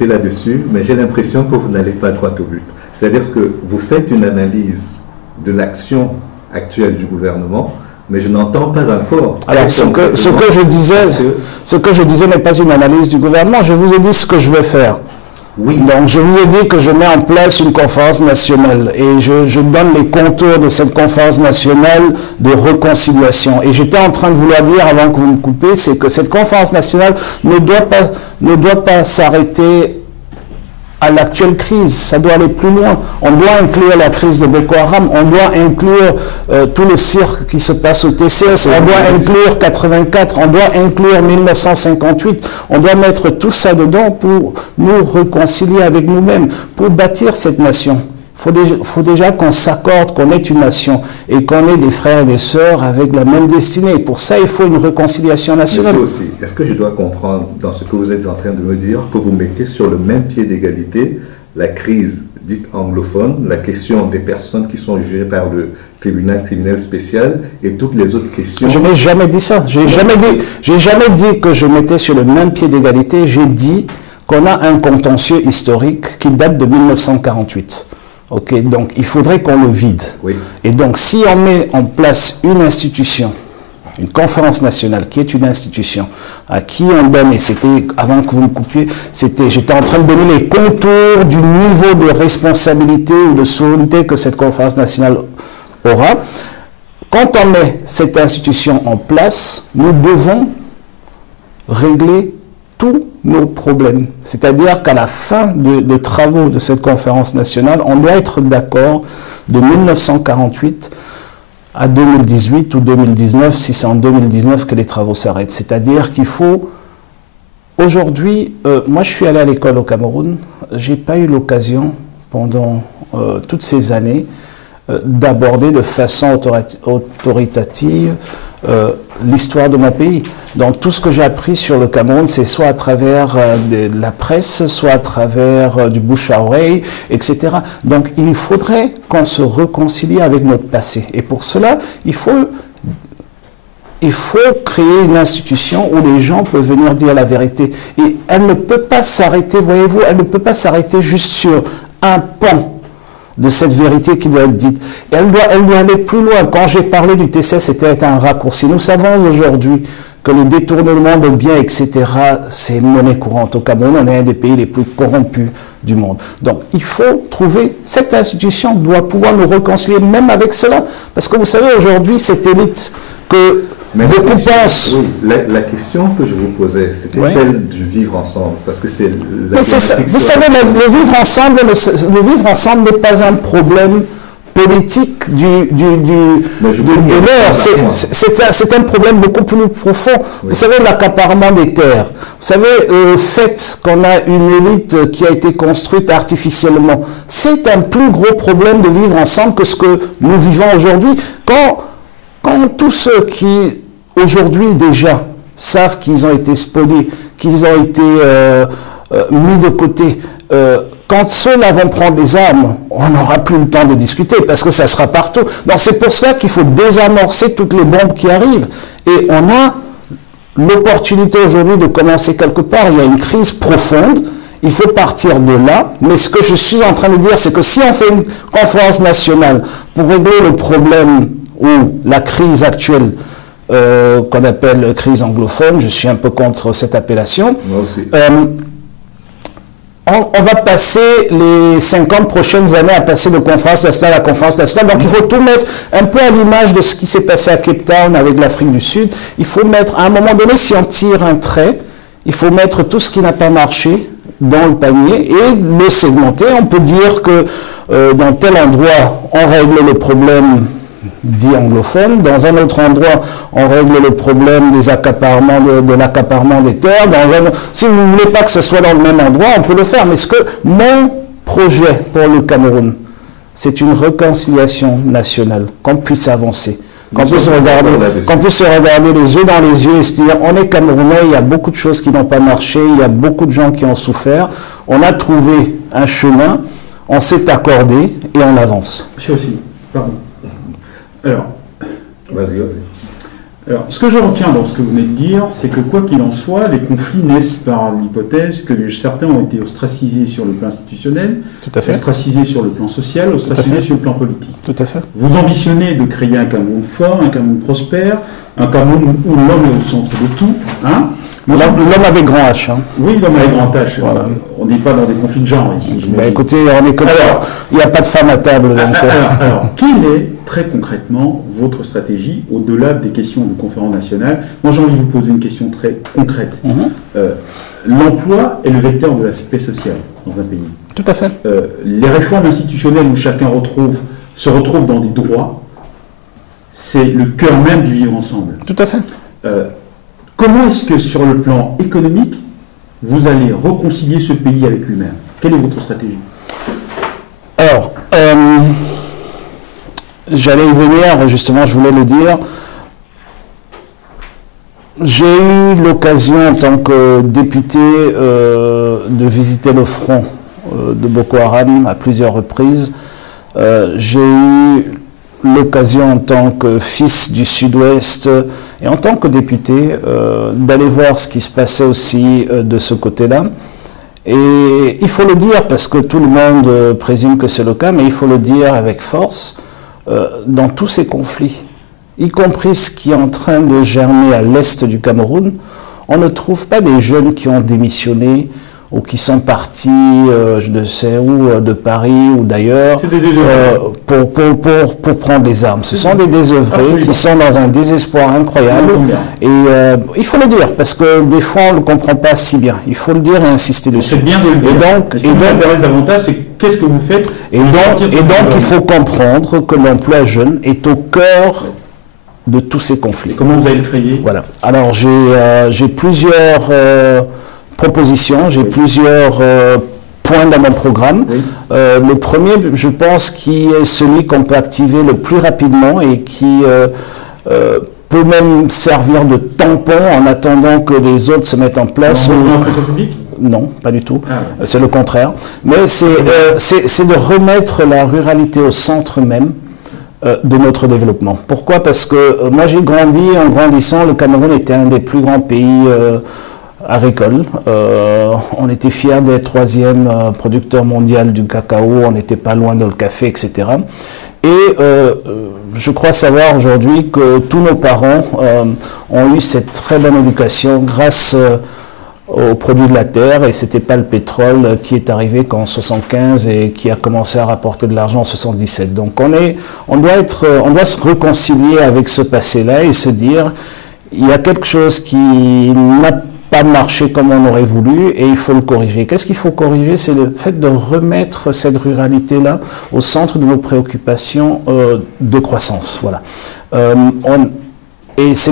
écouté là-dessus, mais j'ai l'impression que vous n'allez pas droit au but. C'est-à-dire que vous faites une analyse de l'action actuelle du gouvernement, mais je n'entends pas encore. Alors, ce que je disais n'est pas une analyse du gouvernement. Je vous ai dit ce que je vais faire. Oui. Donc, je vous ai dit que je mets en place une conférence nationale et je donne les contours de cette conférence nationale de réconciliation. Et j'étais en train de vous le dire avant que vous me coupez, c'est que cette conférence nationale ne doit pas s'arrêter à l'actuelle crise, ça doit aller plus loin. On doit inclure la crise de Boko Haram, on doit inclure tout le cirque qui se passe au TCS, on doit inclure 84, on doit inclure 1958, on doit mettre tout ça dedans pour nous réconcilier avec nous-mêmes, pour bâtir cette nation. Il faut déjà qu'on s'accorde, qu'on est une nation et qu'on est des frères et des sœurs avec la même destinée. Pour ça, il faut une réconciliation nationale. Monsieur aussi, est-ce que je dois comprendre dans ce que vous êtes en train de me dire que vous mettez sur le même pied d'égalité la crise dite anglophone, la question des personnes qui sont jugées par le tribunal criminel spécial et toutes les autres questions? Je n'ai jamais dit ça. J'ai jamais dit que je mettais sur le même pied d'égalité. J'ai dit qu'on a un contentieux historique qui date de 1948. Ok, donc il faudrait qu'on le vide. Oui. Et donc si on met en place une institution, une conférence nationale qui est une institution à qui on donne, et c'était, avant que vous me coupiez, j'étais en train de donner les contours du niveau de responsabilité ou de souveraineté que cette conférence nationale aura. Quand on met cette institution en place, nous devons régler tous nos problèmes. C'est-à-dire qu'à la fin des travaux de cette conférence nationale, on doit être d'accord de 1948 à 2018 ou 2019, si c'est en 2019 que les travaux s'arrêtent. C'est-à-dire qu'il faut... Aujourd'hui, moi je suis allé à l'école au Cameroun, j'ai pas eu l'occasion pendant toutes ces années d'aborder de façon autoritative l'histoire de mon pays. Donc tout ce que j'ai appris sur le Cameroun, c'est soit à travers de la presse, soit à travers du bouche à oreille, etc. Donc il faudrait qu'on se réconcilie avec notre passé. Et pour cela, il faut créer une institution où les gens peuvent venir dire la vérité. Et elle ne peut pas s'arrêter, voyez-vous, elle ne peut pas s'arrêter juste sur un pan de cette vérité qui doit être dite. Et elle doit aller plus loin. Quand j'ai parlé du TCS, c'était un raccourci. Nous savons aujourd'hui que le détournement de biens, etc., c'est une monnaie courante. Au Cameroun, on est un des pays les plus corrompus du monde. Donc, il faut trouver, cette institution doit pouvoir nous réconcilier même avec cela. Parce que vous savez, aujourd'hui, cette élite que beaucoup pensent... Oui, la question que je vous posais, c'était celle du vivre ensemble. Parce que c'est la vous savez, le vivre ensemble n'est pas un problème politique de l'heure. C'est un problème beaucoup plus profond. Oui. Vous savez, l'accaparement des terres. Vous savez, le fait qu'on a une élite qui a été construite artificiellement, c'est un plus gros problème de vivre ensemble que ce que nous vivons aujourd'hui. Quand tous ceux qui, aujourd'hui déjà, savent qu'ils ont été spoliés, qu'ils ont été mis de côté, quand ceux-là vont prendre des armes, on n'aura plus le temps de discuter parce que ça sera partout. Donc c'est pour ça qu'il faut désamorcer toutes les bombes qui arrivent. Et on a l'opportunité aujourd'hui de commencer quelque part. Il y a une crise profonde. Il faut partir de là. Mais ce que je suis en train de dire, c'est que si on fait une conférence nationale pour régler le problème ou la crise actuelle, qu'on appelle crise anglophone, je suis un peu contre cette appellation. Moi aussi. On va passer les 50 prochaines années à passer de conférence nationale à conférence nationale. Donc il faut tout mettre un peu à l'image de ce qui s'est passé à Cape Town avec l'Afrique du Sud. Il faut mettre, à un moment donné, si on tire un trait, il faut mettre tout ce qui n'a pas marché dans le panier et le segmenter. On peut dire que dans tel endroit, on règle le problème dit anglophone, dans un autre endroit, on règle le problème des accaparements, de l'accaparement des terres. Si vous ne voulez pas que ce soit dans le même endroit, on peut le faire. Mais ce que mon projet pour le Cameroun, c'est une réconciliation nationale, qu'on puisse avancer, qu'on puisse se regarder les yeux dans les yeux et se dire, on est Camerounais, il y a beaucoup de choses qui n'ont pas marché, il y a beaucoup de gens qui ont souffert, on a trouvé un chemin, on s'est accordé et on avance. Je aussi, pardon. Alors, vas-y. Alors, ce que je retiens dans ce que vous venez de dire, c'est que quoi qu'il en soit, les conflits naissent par l'hypothèse que certains ont été ostracisés sur le plan institutionnel, Tout à fait. ostracisés sur le plan social, ostracisés sur le plan politique. Tout à fait. Vous ambitionnez de créer un Cameroun fort, un Cameroun prospère, un Cameroun où l'homme est au centre de tout. Hein. L'homme avec grand H. Hein. Oui, l'homme avec grand H. Voilà. On n'est pas dans des conflits de genre ici. Bah, écoutez, on est comme ça. Il n'y a pas de femme à table. Donc, alors, quelle est très concrètement votre stratégie au-delà des questions de conférence nationale? Moi, j'ai envie de vous poser une question très concrète. L'emploi est le vecteur de la paix sociale dans un pays. Tout à fait. Les réformes institutionnelles où chacun se retrouve dans des droits, c'est le cœur même du vivre ensemble. Tout à fait. Comment est-ce que sur le plan économique, vous allez réconcilier ce pays avec lui-même? Quelle est votre stratégie? Alors, j'allais y venir, justement, je voulais le dire. J'ai eu l'occasion, en tant que député, de visiter le front de Boko Haram à plusieurs reprises. J'ai eu l'occasion, en tant que fils du Sud-Ouest et en tant que député, d'aller voir ce qui se passait aussi de ce côté-là. Et il faut le dire, parce que tout le monde présume que c'est le cas, mais il faut le dire avec force, dans tous ces conflits, y compris ce qui est en train de germer à l'est du Cameroun, on ne trouve pas des jeunes qui ont démissionné ou qui sont partis, je ne sais où, de Paris ou d'ailleurs, pour prendre des armes. Ce sont des désœuvrés qui sont dans un désespoir incroyable. Et il faut le dire, parce que des fois on ne le comprend pas si bien. Il faut le dire et insister dessus. C'est bien de le dire. Ce qui m'intéresse davantage, c'est qu'est-ce que vous faites. Et donc il faut comprendre que l'emploi jeune est au cœur de tous ces conflits. Et comment vous allez le créer? Voilà. Alors j'ai plusieurs propositions, j'ai plusieurs points dans mon programme. Oui. Le premier, je pense, qui est celui qu'on peut activer le plus rapidement et qui peut même servir de tampon en attendant que les autres se mettent en place. Non, pas du tout. C'est le contraire. Mais c'est de remettre la ruralité au centre même de notre développement. Pourquoi? Parce que moi j'ai grandi, en grandissant, le Cameroun était un des plus grands pays agricole. On était fiers d'être 3e producteur mondial du cacao, on n'était pas loin de le café, etc. Et je crois savoir aujourd'hui que tous nos parents ont eu cette très bonne éducation grâce aux produits de la terre, et c'était pas le pétrole qui est arrivé qu'en 75 et qui a commencé à rapporter de l'argent en 77. Donc on doit se réconcilier avec ce passé-là et se dire il y a quelque chose qui n'a pas marché comme on aurait voulu et il faut le corriger. Qu'est-ce qu'il faut corriger? C'est le fait de remettre cette ruralité-là au centre de nos préoccupations de croissance. Voilà. Et ce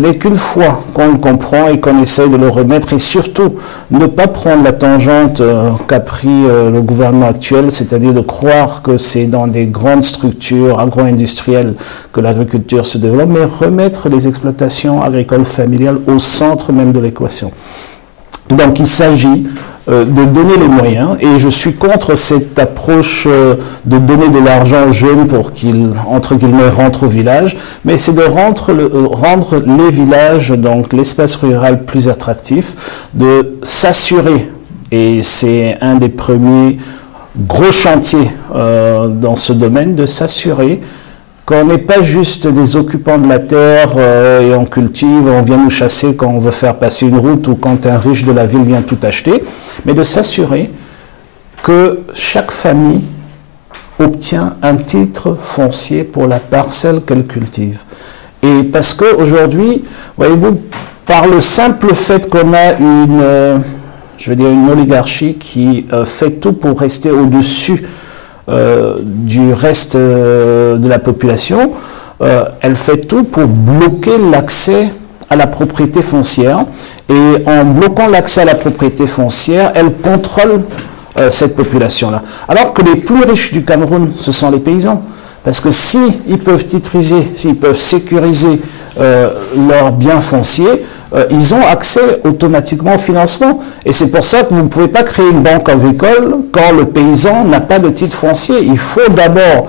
n'est qu'une fois qu'on le comprend et qu'on essaye de le remettre, et surtout ne pas prendre la tangente qu'a pris le gouvernement actuel, c'est-à-dire de croire que c'est dans des grandes structures agro-industrielles que l'agriculture se développe, mais remettre les exploitations agricoles familiales au centre même de l'équation. Donc il s'agit de donner les moyens, et je suis contre cette approche de donner de l'argent aux jeunes pour qu'ils, entre guillemets, rentrent au village, mais c'est de rendre les villages, donc l'espace rural, plus attractif, de s'assurer, et c'est un des premiers gros chantiers dans ce domaine, de s'assurer qu'on n'est pas juste des occupants de la terre et on cultive, on vient nous chasser quand on veut faire passer une route ou quand un riche de la ville vient tout acheter, mais de s'assurer que chaque famille obtient un titre foncier pour la parcelle qu'elle cultive. Et parce qu'aujourd'hui, voyez-vous, par le simple fait qu'on a une oligarchie qui fait tout pour rester au-dessus du reste de la population, elle fait tout pour bloquer l'accès à la propriété foncière, et en bloquant l'accès à la propriété foncière, elle contrôle cette population-là. Alors que les plus riches du Cameroun, ce sont les paysans. Parce que s'ils peuvent titriser, s'ils peuvent sécuriser leurs biens fonciers, ils ont accès automatiquement au financement. Et c'est pour ça que vous ne pouvez pas créer une banque agricole quand le paysan n'a pas de titre foncier. Il faut d'abord,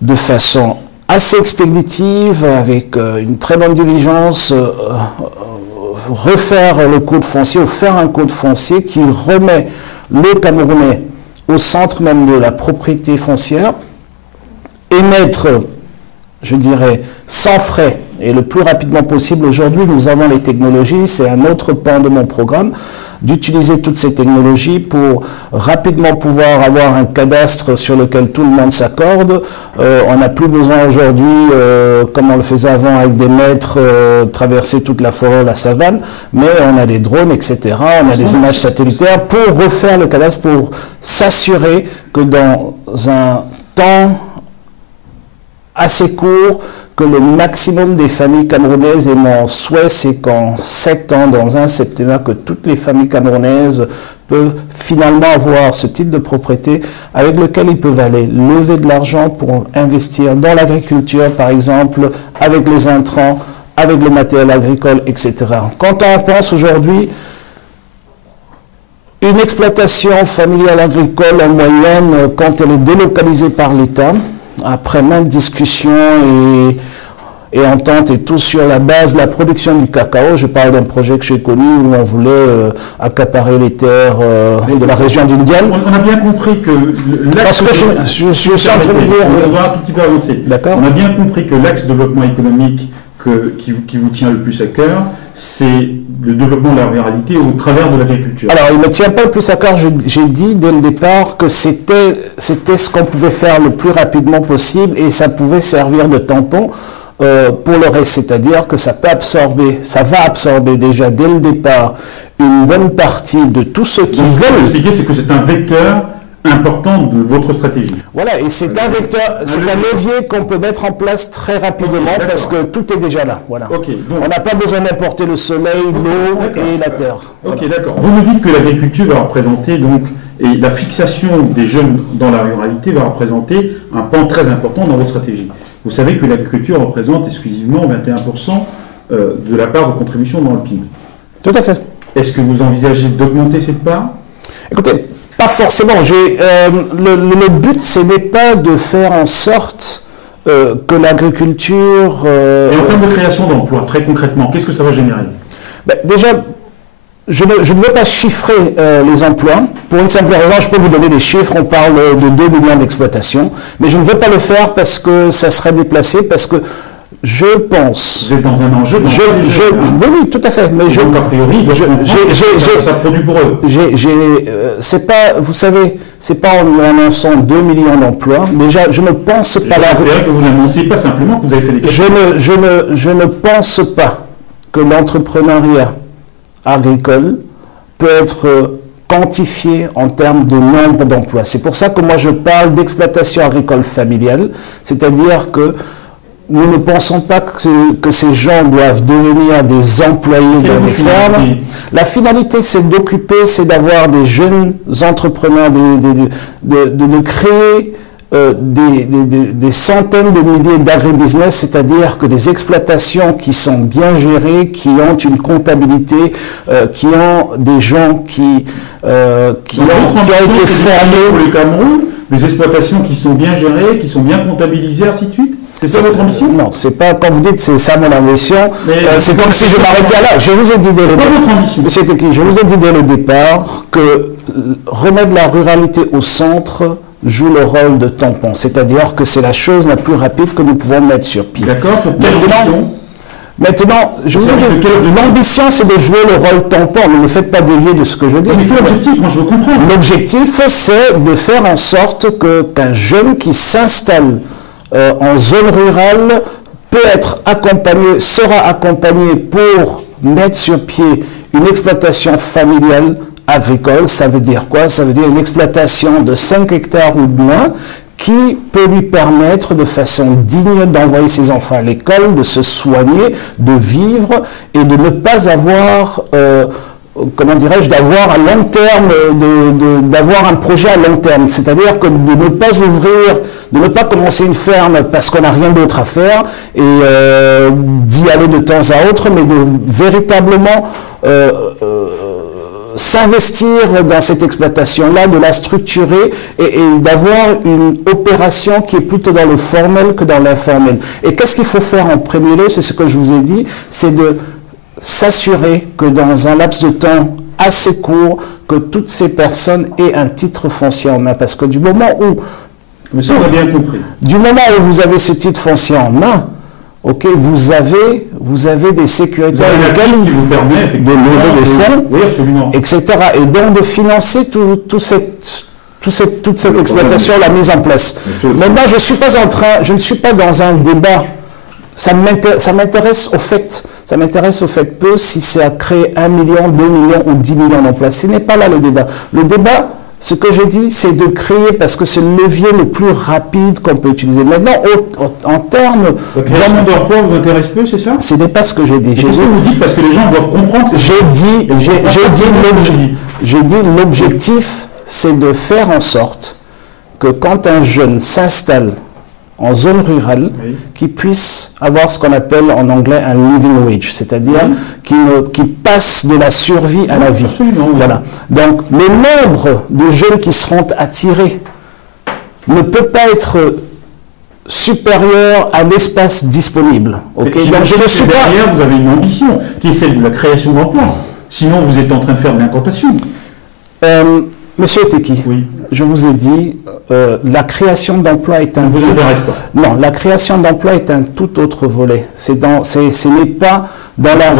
de façon assez expéditive, avec une très bonne diligence, refaire le code foncier ou faire un code foncier qui remet le Camerounais au centre même de la propriété foncière et mettre, je dirais, sans frais et le plus rapidement possible. Aujourd'hui, nous avons les technologies, c'est un autre pan de mon programme, d'utiliser toutes ces technologies pour rapidement pouvoir avoir un cadastre sur lequel tout le monde s'accorde. On n'a plus besoin aujourd'hui, comme on le faisait avant avec des maîtres, traverser toute la forêt, la savane, mais on a des drones, etc. On a des images satellitaires pour refaire le cadastre, pour s'assurer que dans un temps assez court, que le maximum des familles camerounaises, et mon souhait c'est qu'en 7 ans, dans un septennat, que toutes les familles camerounaises peuvent finalement avoir ce type de propriété avec lequel ils peuvent aller lever de l'argent pour investir dans l'agriculture, par exemple, avec les intrants, avec le matériel agricole, etc. Quand on pense aujourd'hui, une exploitation familiale agricole en moyenne, quand elle est délocalisée par l'État, après maintes discussions et ententes et tout sur la base de la production du cacao, je parle d'un projet que j'ai connu où on voulait accaparer les terres de la région d'Indienne. On a bien compris que l'axe... Parce que je suis en train de dire... On va un tout petit peu avancer. D'accord. On a bien compris que l'axe développement économique qui vous tient le plus à cœur, c'est le développement de la ruralité au travers de l'agriculture. Alors, il ne me tient pas le plus à cœur. J'ai dit dès le départ que c'était ce qu'on pouvait faire le plus rapidement possible et ça pouvait servir de tampon pour le reste. C'est-à-dire que ça va absorber déjà dès le départ une bonne partie de tous ceux qui veulent... Ce que je veux expliquer, c'est que c'est un vecteur important de votre stratégie. Voilà, et c'est un vecteur, c'est un levier qu'on peut mettre en place très rapidement parce que tout est déjà là. Voilà. Okay, donc, on n'a pas besoin d'importer le soleil, l'eau et la terre. Ok, voilà. D'accord. Vous nous dites que l'agriculture va représenter donc, et la fixation des jeunes dans la ruralité va représenter un pan très important dans votre stratégie. Vous savez que l'agriculture représente exclusivement 21% de la part de contribution dans le PIB. Tout à fait. Est-ce que vous envisagez d'augmenter cette part? Écoutez, pas forcément. Le but, ce n'est pas de faire en sorte que l'agriculture... Et en termes de création d'emplois, très concrètement, qu'est-ce que ça va générer? Déjà, je ne veux pas chiffrer les emplois. Pour une simple raison, je peux vous donner des chiffres. On parle de 2 millions d'exploitations. Mais je ne veux pas le faire parce que ça serait déplacé, parce que je pense... Vous êtes dans un enjeu oui, tout à fait. Mais donc, a priori, ça produit pour eux. C'est pas, vous savez, c'est pas en annonçant 2 millions d'emplois. Déjà, je ne pense pas... J'espère que vous n'annoncez pas simplement que vous avez fait des questions. Je ne pense pas que l'entrepreneuriat agricole peut être quantifié en termes de nombre d'emplois. C'est pour ça que moi je parle d'exploitation agricole familiale, c'est-à-dire que nous ne pensons pas que ces gens doivent devenir des employés dans les fermes. La finalité, c'est d'occuper, c'est d'avoir des jeunes entrepreneurs, de créer des centaines de milliers d'agribusiness, c'est-à-dire que des exploitations qui sont bien gérées, qui ont une comptabilité, qui ont des gens qui ont été formés. Pour le Cameroun, des exploitations qui sont bien gérées, qui sont bien comptabilisées, ainsi de suite. C'est ça votre ambition? Non, c'est pas, quand vous dites c'est ça mon ambition, c'est comme si je m'arrêtais à là. Je vous ai dit dès le départ, Monsieur Teki, je vous ai dit dès le départ que remettre la ruralité au centre joue le rôle de tampon, c'est-à-dire que c'est la chose la plus rapide que nous pouvons mettre sur pied. D'accord. Maintenant, je vous ai dit, l'ambition c'est de jouer le rôle tampon, ne me faites pas dévier de ce que je dis. Mais quel objectif? Moi je veux comprendre. L'objectif c'est de faire en sorte qu'un jeune qui s'installe en zone rurale peut être accompagné, sera accompagné pour mettre sur pied une exploitation familiale agricole. Ça veut dire quoi? Ça veut dire une exploitation de 5 hectares ou moins qui peut lui permettre de façon digne d'envoyer ses enfants à l'école, de se soigner, de vivre et de ne pas avoir... comment dirais-je, d'avoir à long terme, d'avoir un projet à long terme. C'est-à-dire que de ne pas ouvrir, de ne pas commencer une ferme parce qu'on n'a rien d'autre à faire et d'y aller de temps à autre, mais de véritablement s'investir dans cette exploitation-là, de la structurer et d'avoir une opération qui est plutôt dans le formel que dans l'informel. Et qu'est-ce qu'il faut faire en premier lieu? C'est ce que je vous ai dit, c'est de s'assurer que dans un laps de temps assez court, que toutes ces personnes aient un titre foncier en main. Parce que du moment où... Mais ça, on a bien compris. Du moment où vous avez ce titre foncier en main, ok, vous avez des sécurités légales qui vous permet de lever des fonds, oui, absolument, etc. Et donc de financer toute cette exploitation, la mise en place. Maintenant, je ne suis pas dans un débat. Ça m'intéresse au fait. Ça m'intéresse au fait peu si c'est à créer 1 million, 2 millions ou 10 millions d'emplois. Ce n'est pas là le débat. Le débat, ce que j'ai dit, c'est de créer, parce que c'est le levier le plus rapide qu'on peut utiliser. Maintenant, en termes... La création d'emplois vous intéresse peu, c'est ça? Ce n'est pas ce que j'ai dit. Qu'est-ce que vous dites? Parce que les gens doivent comprendre ce que j'ai dit l'objectif, c'est de faire en sorte que quand un jeune s'installe en zone rurale, oui, qui puisse avoir ce qu'on appelle en anglais un living wage, c'est-à-dire qui passe de la survie à la vie. Voilà. Donc, le nombre de jeunes qui seront attirés ne peut pas être supérieur à l'espace disponible. Okay? Donc, je ne suis pas... Derrière, vous avez une ambition qui est celle de la création d'emplois. Sinon, vous êtes en train de faire de l'incantation. Monsieur Teki, oui, je vous ai dit, la création d'emplois est un... Ne vous intéresse pas. Non, la création d'emplois est un tout autre volet. Ce n'est pas dans la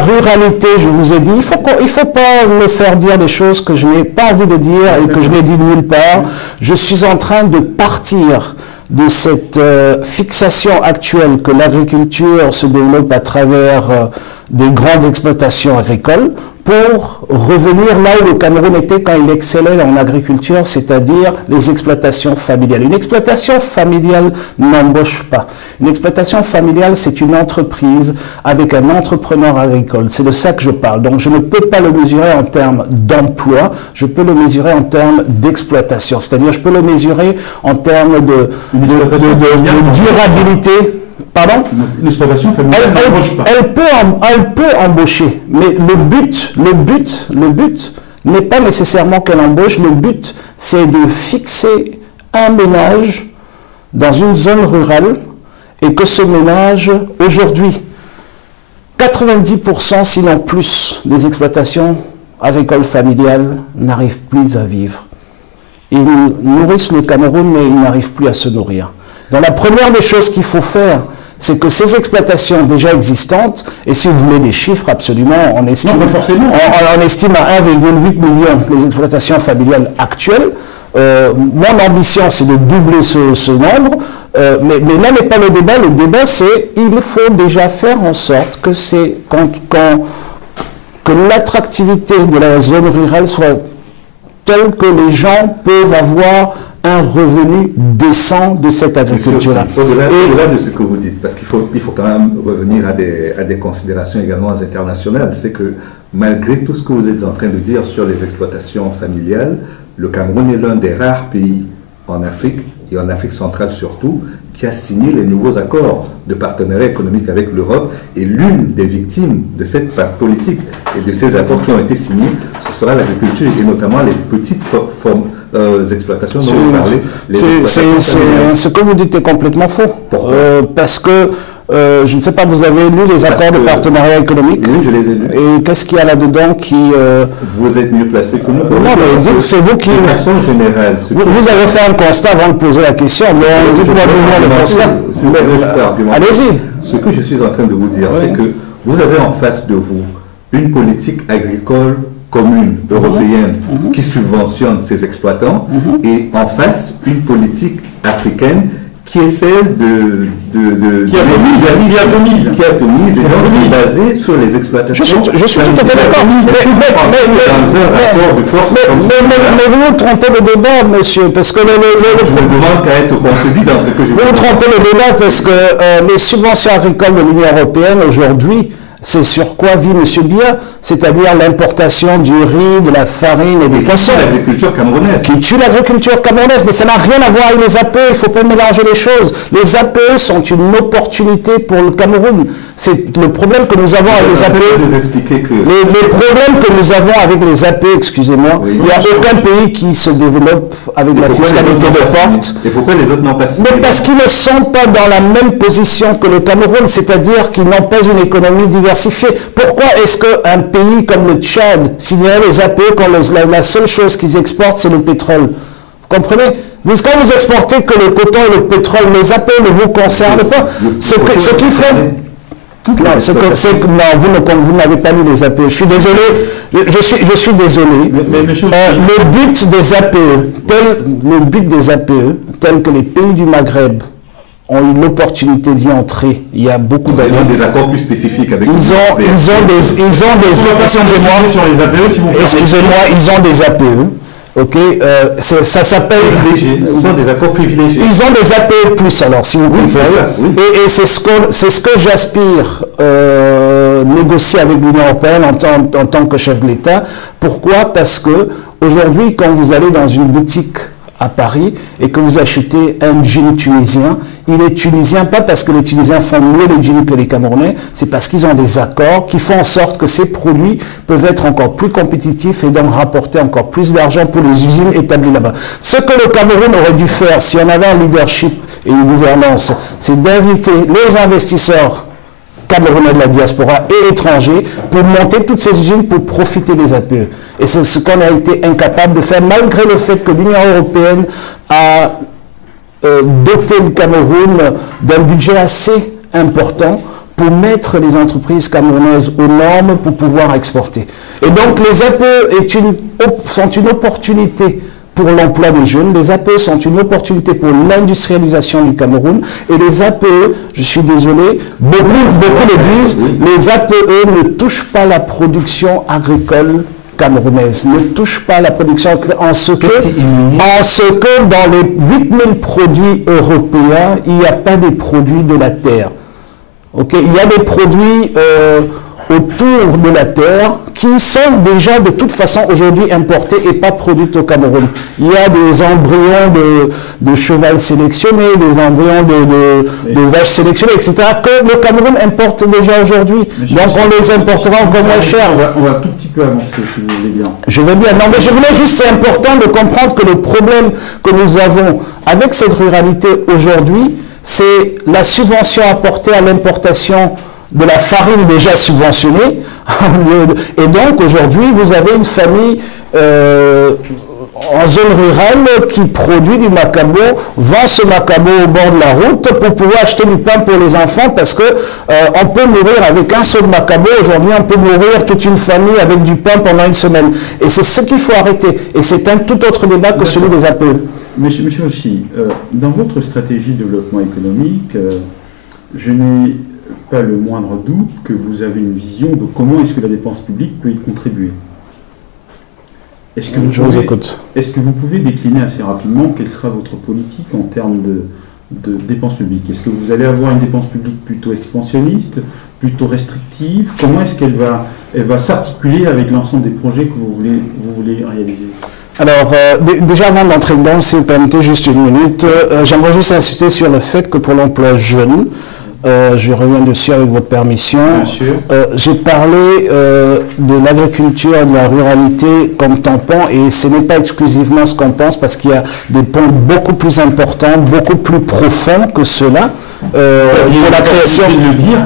ruralité, je vous ai dit. Il faut pas me faire dire des choses que je n'ai pas envie de dire et que je n'ai dit nulle part. Je suis en train de partir de cette fixation actuelle que l'agriculture se développe à travers des grandes exploitations agricoles pour revenir là où le Cameroun était quand il excellait en agriculture, c'est-à-dire les exploitations familiales. Une exploitation familiale n'embauche pas. Une exploitation familiale, c'est une entreprise avec un entrepreneur agricole. C'est de ça que je parle. Donc, je ne peux pas le mesurer en termes d'emploi, je peux le mesurer en termes d'exploitation. C'est-à-dire, je peux le mesurer en termes de durabilité. Pardon? Une exploitation familiale n'embauche pas. Elle peut embaucher, mais le but n'est pas nécessairement qu'elle embauche. Le but, c'est de fixer un ménage dans une zone rurale et que ce ménage, aujourd'hui, 90%, sinon plus, des exploitations agricoles familiales n'arrivent plus à vivre. Ils nourrissent le Cameroun, mais ils n'arrivent plus à se nourrir. Donc la première des choses qu'il faut faire, c'est que ces exploitations déjà existantes, et si vous voulez des chiffres, absolument, on estime, on estime à 1,8 million les exploitations familiales actuelles. Mon ambition, c'est de doubler ce nombre, mais là n'est pas le débat. Le débat, c'est il faut déjà faire en sorte que l'attractivité de la zone rurale soit telle que les gens peuvent avoir un revenu décent de cette agriculture-là. Au-delà de ce que vous dites, parce qu'il faut quand même revenir à des considérations également internationales, c'est que malgré tout ce que vous êtes en train de dire sur les exploitations familiales, le Cameroun est l'un des rares pays en Afrique, et en Afrique centrale surtout, qui a signé les nouveaux accords de partenariat économique avec l'Europe. Et l'une des victimes de cette politique et de ces accords qui ont été signés, ce sera l'agriculture et notamment les petites exploitations dont vous parlez. Ce que vous dites est complètement faux. Parce que, je ne sais pas, vous avez lu les accords de partenariat économique? Oui, je les ai lus. Et qu'est-ce qu'il y a là-dedans qui... Vous êtes mieux placé que nous. Non, mais c'est vous qui... De façon générale... Vous avez fait un constat avant de poser la question. Dites-moi toujours le constat. Allez-y. Ce que je suis en train de vous dire, c'est que vous avez en face de vous une politique agricole commune européenne qui subventionne ses exploitants et en face une politique africaine qui est celle qui atomise et donc basée sur les exploitations. Je suis tout à fait d'accord. Mais vous vous trompez le débat, monsieur, parce que je ne demande qu'à être contredit dans ce que je vous trompez le débat parce que les subventions agricoles de l'Union européenne aujourd'hui, C'est sur quoi vit M. Biya, c'est-à-dire l'importation du riz, de la farine et des poissons. L'agriculture camerounaise. Qui tue l'agriculture camerounaise, mais ça n'a rien à voir avec les APE, il ne faut pas mélanger les choses. Les APE sont une opportunité pour le Cameroun. C'est le problème que nous avons avec les APE. Les problèmes que nous avons avec les APE, excusez-moi, il n'y a aucun pays qui se développe avec la fiscalité de porte. Et pourquoi les autres n'ont pas signé? Mais parce qu'ils ne sont pas dans la même position que le Cameroun, c'est-à-dire qu'ils n'ont pas une économie diversifiée. Pourquoi est-ce qu'un pays comme le Tchad signerait les APE quand la seule chose qu'ils exportent, c'est le pétrole? Vous comprenez? Quand vous exportez que le coton et le pétrole, les APE ne vous concernent pas. Ce qu'ils font... Non, vous n'avez pas lu les APE. Je suis désolé. Je suis désolé. Le but des APE, tel que les pays du Maghreb ont eu l'opportunité d'y entrer. Il y a beaucoup d'années. Ils ont des accords plus spécifiques avec ils ont des APE. Ok, ça s'appelle. Ils ont des accords privilégiés. Ils ont des APE plus, alors, si vous préférez. Oui. Et c'est ce que j'aspire négocier avec l'Union européenne en tant que chef de l'État. Pourquoi? Parce que aujourd'hui, quand vous allez dans une boutique à Paris et que vous achetez un jean tunisien, il est tunisien pas parce que les Tunisiens font mieux les jeans que les Camerounais, c'est parce qu'ils ont des accords qui font en sorte que ces produits peuvent être encore plus compétitifs et donc rapporter encore plus d'argent pour les usines établies là-bas. Ce que le Cameroun aurait dû faire si on avait un leadership et une gouvernance, c'est d'inviter les investisseurs camerounais de la diaspora et étrangers pour monter toutes ces usines pour profiter des APE. Et c'est ce qu'on a été incapable de faire malgré le fait que l'Union européenne a doté le Cameroun d'un budget assez important pour mettre les entreprises camerounaises aux normes pour pouvoir exporter. Et donc les APE sont une opportunité pour l'emploi des jeunes. Les APE sont une opportunité pour l'industrialisation du Cameroun. Et les APE, je suis désolé, beaucoup le disent, les APE ne touchent pas la production agricole camerounaise, ne touchent pas la production en ce que dans les 8000 produits européens, il n'y a pas des produits de la terre. Okay? Il y a des produits autour de la terre qui sont déjà de toute façon aujourd'hui importés et pas produits au Cameroun. Il y a des embryons de cheval sélectionnés, des embryons de vaches sélectionnées, etc. que le Cameroun importe déjà aujourd'hui. Donc on les importera encore moins cher. On va tout petit peu avancer si vous voulez bien. Je veux bien. Non mais je voulais juste, c'est important de comprendre que le problème que nous avons avec cette ruralité aujourd'hui, c'est la subvention apportée à l'importation de la farine déjà subventionnée. Et donc aujourd'hui, vous avez une famille en zone rurale qui produit du macabo, vend ce macabo au bord de la route pour pouvoir acheter du pain pour les enfants parce que on peut nourrir avec un seul macabo. Aujourd'hui, on peut nourrir toute une famille avec du pain pendant une semaine. Et c'est ce qu'il faut arrêter. Et c'est un tout autre débat que celui des APE. Monsieur aussi, dans votre stratégie de développement économique, je n'ai pas le moindre doute que vous avez une vision de comment est-ce que la dépense publique peut y contribuer. Est-ce que vous pouvez décliner assez rapidement quelle sera votre politique en termes de dépenses publiques? Est-ce que vous allez avoir une dépense publique plutôt expansionniste, plutôt restrictive? Comment est-ce qu'elle va s'articuler avec l'ensemble des projets que vous voulez réaliser? Alors, déjà avant d'entrer dedans, si vous permettez juste une minute, j'aimerais juste insister sur le fait que pour l'emploi jeune, je reviens dessus avec votre permission. J'ai parlé de l'agriculture et de la ruralité comme tampon et ce n'est pas exclusivement ce qu'on pense parce qu'il y a des points beaucoup plus importants, beaucoup plus profonds que cela. Pour la création de le dire.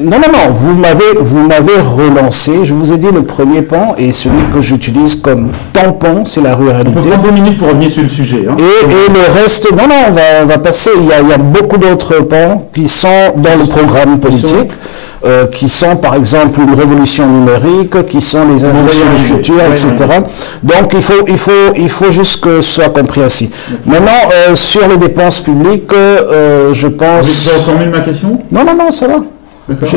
Non, vous m'avez relancé. Je vous ai dit le premier pan et celui que j'utilise comme tampon, c'est la ruralité. On peut prendre 2 minutes pour revenir sur le sujet. Hein. Et le reste, on va passer. Il y a beaucoup d'autres pans qui sont dans le programme politique, qui sont par exemple une révolution numérique, qui sont les industries du futur, etc. Donc il faut juste que ce soit compris ainsi. Maintenant, sur les dépenses publiques, je pense... Vous avez formulé ma question? Non, ça va.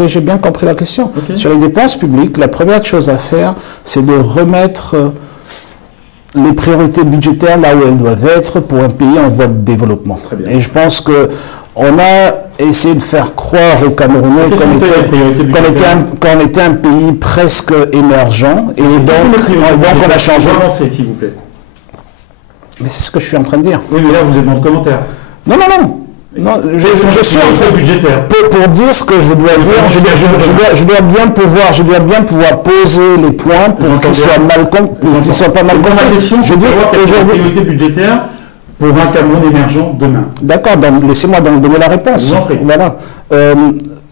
J'ai bien compris la question. Okay. Sur les dépenses publiques, la première chose à faire, c'est de remettre les priorités budgétaires là où elles doivent être pour un pays en voie de développement. Et je pense que On a essayé de faire croire aux Camerounais qu'on était un pays presque émergent, et donc on a changé. S'il vous plaît. Mais c'est ce que je suis en train de dire. Oui, mais là, vous êtes dans le commentaire. Non, je suis en train budgétaire. Pour dire ce que je dois dire, je dois bien pouvoir poser les points pour qu'ils soient pas mal compris. Ma question, je dis aujourd'hui priorité budgétaire pour un Cameroun émergent demain. D'accord, laissez-moi donc donner la réponse. Voilà.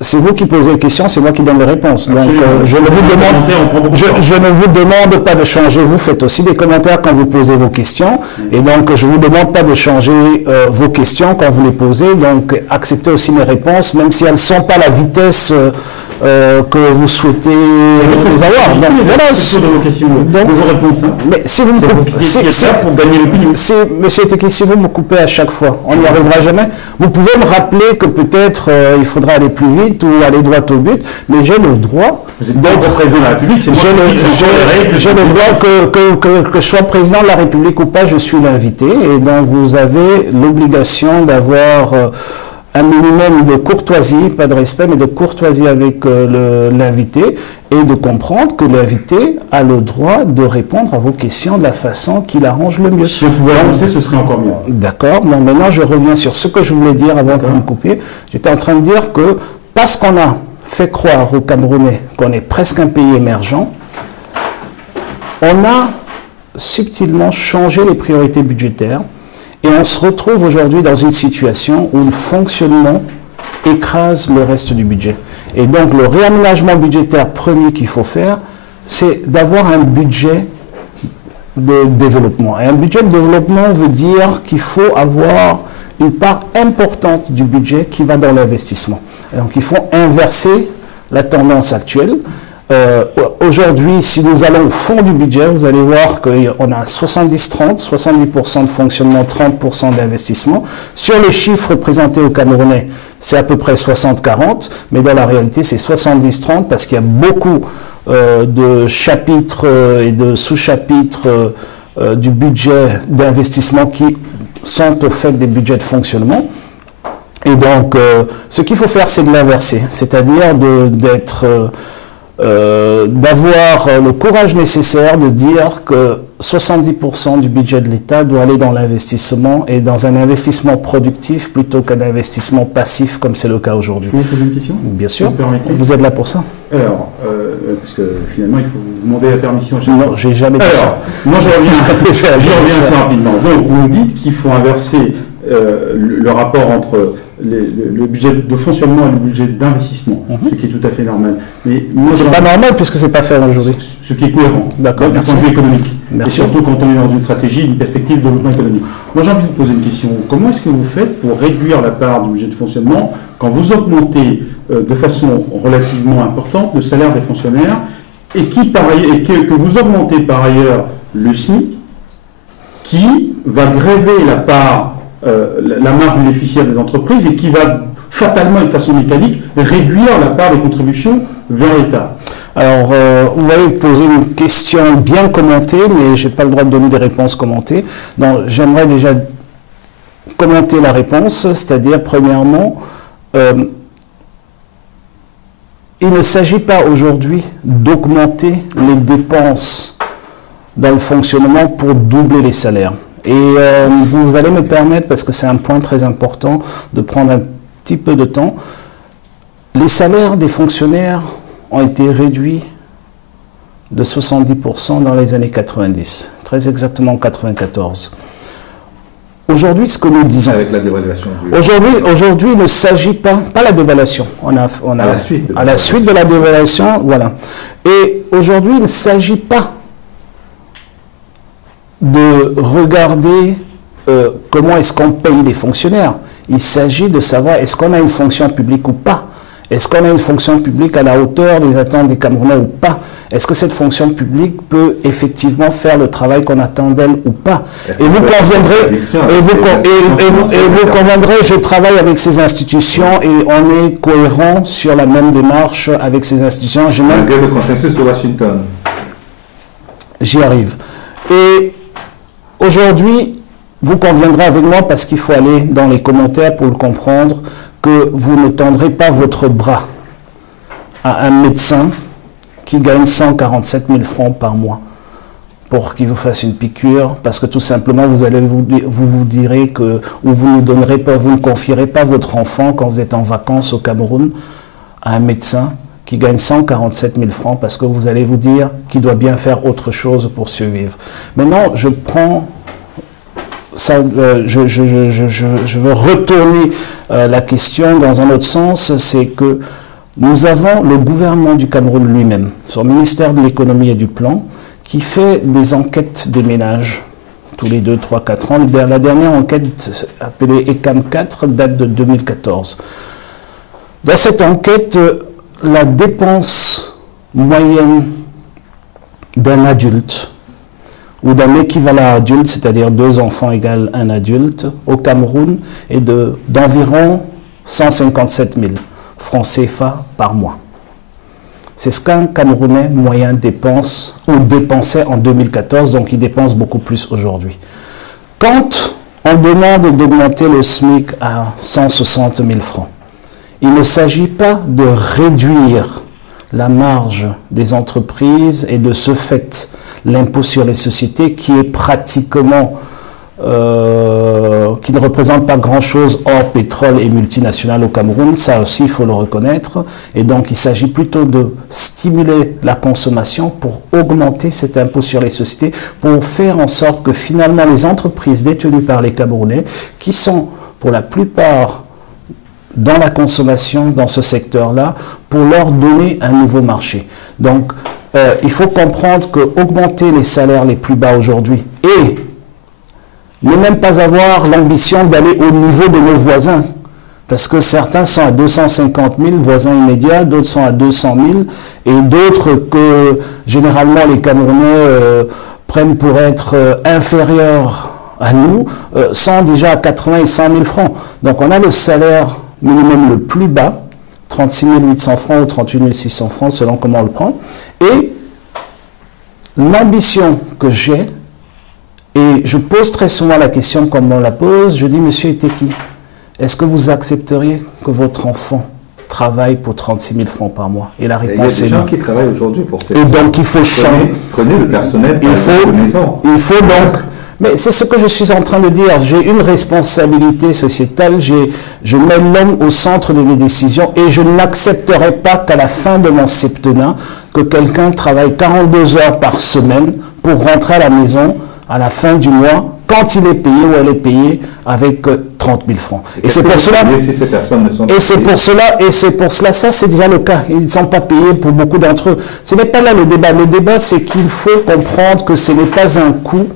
C'est vous qui posez les questions, c'est moi qui donne les réponses. Donc, je ne vous demande pas de changer. Vous faites aussi des commentaires quand vous posez vos questions. Et donc, je ne vous demande pas de changer vos questions quand vous les posez. Donc, acceptez aussi mes réponses, même si elles ne sont pas à la vitesse que vous souhaitez les avoir. Donc, voilà. Mais si vous me coupez, Monsieur Teki, si vous me coupez à chaque fois, on n'y arrivera jamais. Vous pouvez me rappeler que peut-être il faudra aller plus vite ou aller droit au but, mais j'ai le droit d'être président de la République. J'ai le droit que je sois président de la République ou pas, je suis l'invité, et donc vous avez l'obligation d'avoir un minimum de courtoisie, pas de respect, mais de courtoisie avec l'invité, et de comprendre que l'invité a le droit de répondre à vos questions de la façon qui l'arrange le mieux. Si on pouvait avancer, ce serait encore mieux. D'accord. Donc maintenant, je reviens sur ce que je voulais dire avant que vous me coupiez. J'étais en train de dire que parce qu'on a fait croire aux Camerounais qu'on est presque un pays émergent, on a subtilement changé les priorités budgétaires. Et on se retrouve aujourd'hui dans une situation où le fonctionnement écrase le reste du budget. Et donc le réaménagement budgétaire premier qu'il faut faire, c'est d'avoir un budget de développement. Et un budget de développement veut dire qu'il faut avoir une part importante du budget qui va dans l'investissement. Donc il faut inverser la tendance actuelle. Aujourd'hui, si nous allons au fond du budget, vous allez voir qu'on a 70-30, 70% de fonctionnement, 30% d'investissement. Sur les chiffres présentés au Camerounais, c'est à peu près 60-40, mais dans la réalité, c'est 70-30 parce qu'il y a beaucoup de chapitres et de sous-chapitres du budget d'investissement qui sont au fait des budgets de fonctionnement. Et donc, ce qu'il faut faire, c'est de l'inverser, c'est-à-dire d'avoir le courage nécessaire de dire que 70% du budget de l'État doit aller dans l'investissement et dans un investissement productif plutôt qu'un investissement passif comme c'est le cas aujourd'hui. Vous poser une question ? Bien sûr. Vous êtes là pour ça. Alors, parce que finalement, il faut vous demander la permission à chaque fois. Non, j'ai jamais dit ça. Moi, je reviens assez rapidement. Donc, vous nous dites qu'il faut inverser le rapport entre le budget de fonctionnement et le budget d'investissement, ce qui est tout à fait normal. Mais c'est pas normal puisque c'est pas fait aujourd'hui. Ce qui est cohérent d'un point de vue économique. Merci. Et surtout quand on est dans une stratégie, une perspective de développement économique. Moi j'ai envie de vous poser une question. Comment est-ce que vous faites pour réduire la part du budget de fonctionnement quand vous augmentez de façon relativement importante le salaire des fonctionnaires et que vous augmentez par ailleurs le SMIC qui va gréver la part la marge bénéficiaire des entreprises et qui va fatalement et de façon mécanique réduire la part des contributions vers l'État. Alors, vous allez vous poser une question bien commentée, mais je n'ai pas le droit de donner des réponses commentées. Donc, j'aimerais déjà commenter la réponse, c'est-à-dire, premièrement, il ne s'agit pas aujourd'hui d'augmenter les dépenses dans le fonctionnement pour doubler les salaires. Et vous allez me permettre, parce que c'est un point très important, de prendre un petit peu de temps. Les salaires des fonctionnaires ont été réduits de 70% dans les années 90, très exactement en 94. Aujourd'hui, ce que nous disons... Avec la dévaluation du... Aujourd'hui, il ne s'agit pas la dévaluation. On a à la suite de la dévaluation, voilà. Et aujourd'hui, il ne s'agit pas de regarder comment est-ce qu'on paye les fonctionnaires. Il s'agit de savoir est-ce qu'on a une fonction publique ou pas. Est-ce qu'on a une fonction publique à la hauteur des attentes des Camerounais ou pas? Est-ce que cette fonction publique peut effectivement faire le travail qu'on attend d'elle ou pas? Et vous conviendrez, je travaille avec ces institutions et on est cohérent sur la même démarche avec ces institutions. Malgré le consensus de Washington. J'y arrive. Et aujourd'hui, vous conviendrez avec moi, parce qu'il faut aller dans les commentaires pour le comprendre, que vous ne tendrez pas votre bras à un médecin qui gagne 147 000 francs par mois pour qu'il vous fasse une piqûre, parce que tout simplement vous direz que, ou vous ne donnerez pas, vous ne confierez pas votre enfant quand vous êtes en vacances au Cameroun à un médecin qui gagne 147 000 francs, parce que vous allez vous dire qu'il doit bien faire autre chose pour survivre. Maintenant, je prends ça, je veux retourner la question dans un autre sens, c'est que nous avons le gouvernement du Cameroun lui-même, son ministère de l'économie et du plan, qui fait des enquêtes des ménages tous les 2, 3, 4 ans. La dernière enquête, appelée ECAM 4, date de 2014. Dans cette enquête, la dépense moyenne d'un adulte ou d'un équivalent adulte, c'est-à-dire 2 enfants égale un adulte, au Cameroun est d'environ 157 000 francs CFA par mois. C'est ce qu'un Camerounais moyen dépense ou dépensait en 2014, donc il dépense beaucoup plus aujourd'hui. Quand on demande d'augmenter le SMIC à 160 000 francs, il ne s'agit pas de réduire la marge des entreprises et de ce fait l'impôt sur les sociétés qui est pratiquement, qui ne représente pas grand-chose hors pétrole et multinationales au Cameroun, ça aussi il faut le reconnaître, et donc il s'agit plutôt de stimuler la consommation pour augmenter cet impôt sur les sociétés, pour faire en sorte que finalement les entreprises détenues par les Camerounais, qui sont pour la plupart dans la consommation dans ce secteur-là, pour leur donner un nouveau marché. Donc il faut comprendre qu'augmenter les salaires les plus bas aujourd'hui et ne même pas avoir l'ambition d'aller au niveau de nos voisins, parce que certains sont à 250 000 voisins immédiats, d'autres sont à 200 000, et d'autres que généralement les Camerounais prennent pour être inférieurs à nous, sont déjà à 80 et 100 000 francs. Donc on a le salaire minimum le plus bas, 36 800 francs ou 38 600 francs selon comment on le prend, et l'ambition que j'ai, et je pose très souvent la question comme on la pose, je dis, monsieur Eteki, est-ce que vous accepteriez que votre enfant travaille pour 36 000 francs par mois? Et la réponse est non. Il y a des gens qui travaillent aujourd'hui pour cette... Et donc il faut changer. Prenez le personnel il faut donc... Mais c'est ce que je suis en train de dire. J'ai une responsabilité sociétale, je mets l'homme au centre de mes décisions et je n'accepterai pas qu'à la fin de mon septennat, que quelqu'un travaille 42 heures par semaine pour rentrer à la maison à la fin du mois, quand il est payé ou elle est payée avec 30 000 francs. Et c'est pour cela, si ces personnes ne sont pas et c'est pour cela, ça c'est déjà le cas. Ils ne sont pas payés pour beaucoup d'entre eux. Ce n'est pas là le débat. Le débat, c'est qu'il faut comprendre que ce n'est pas un coût,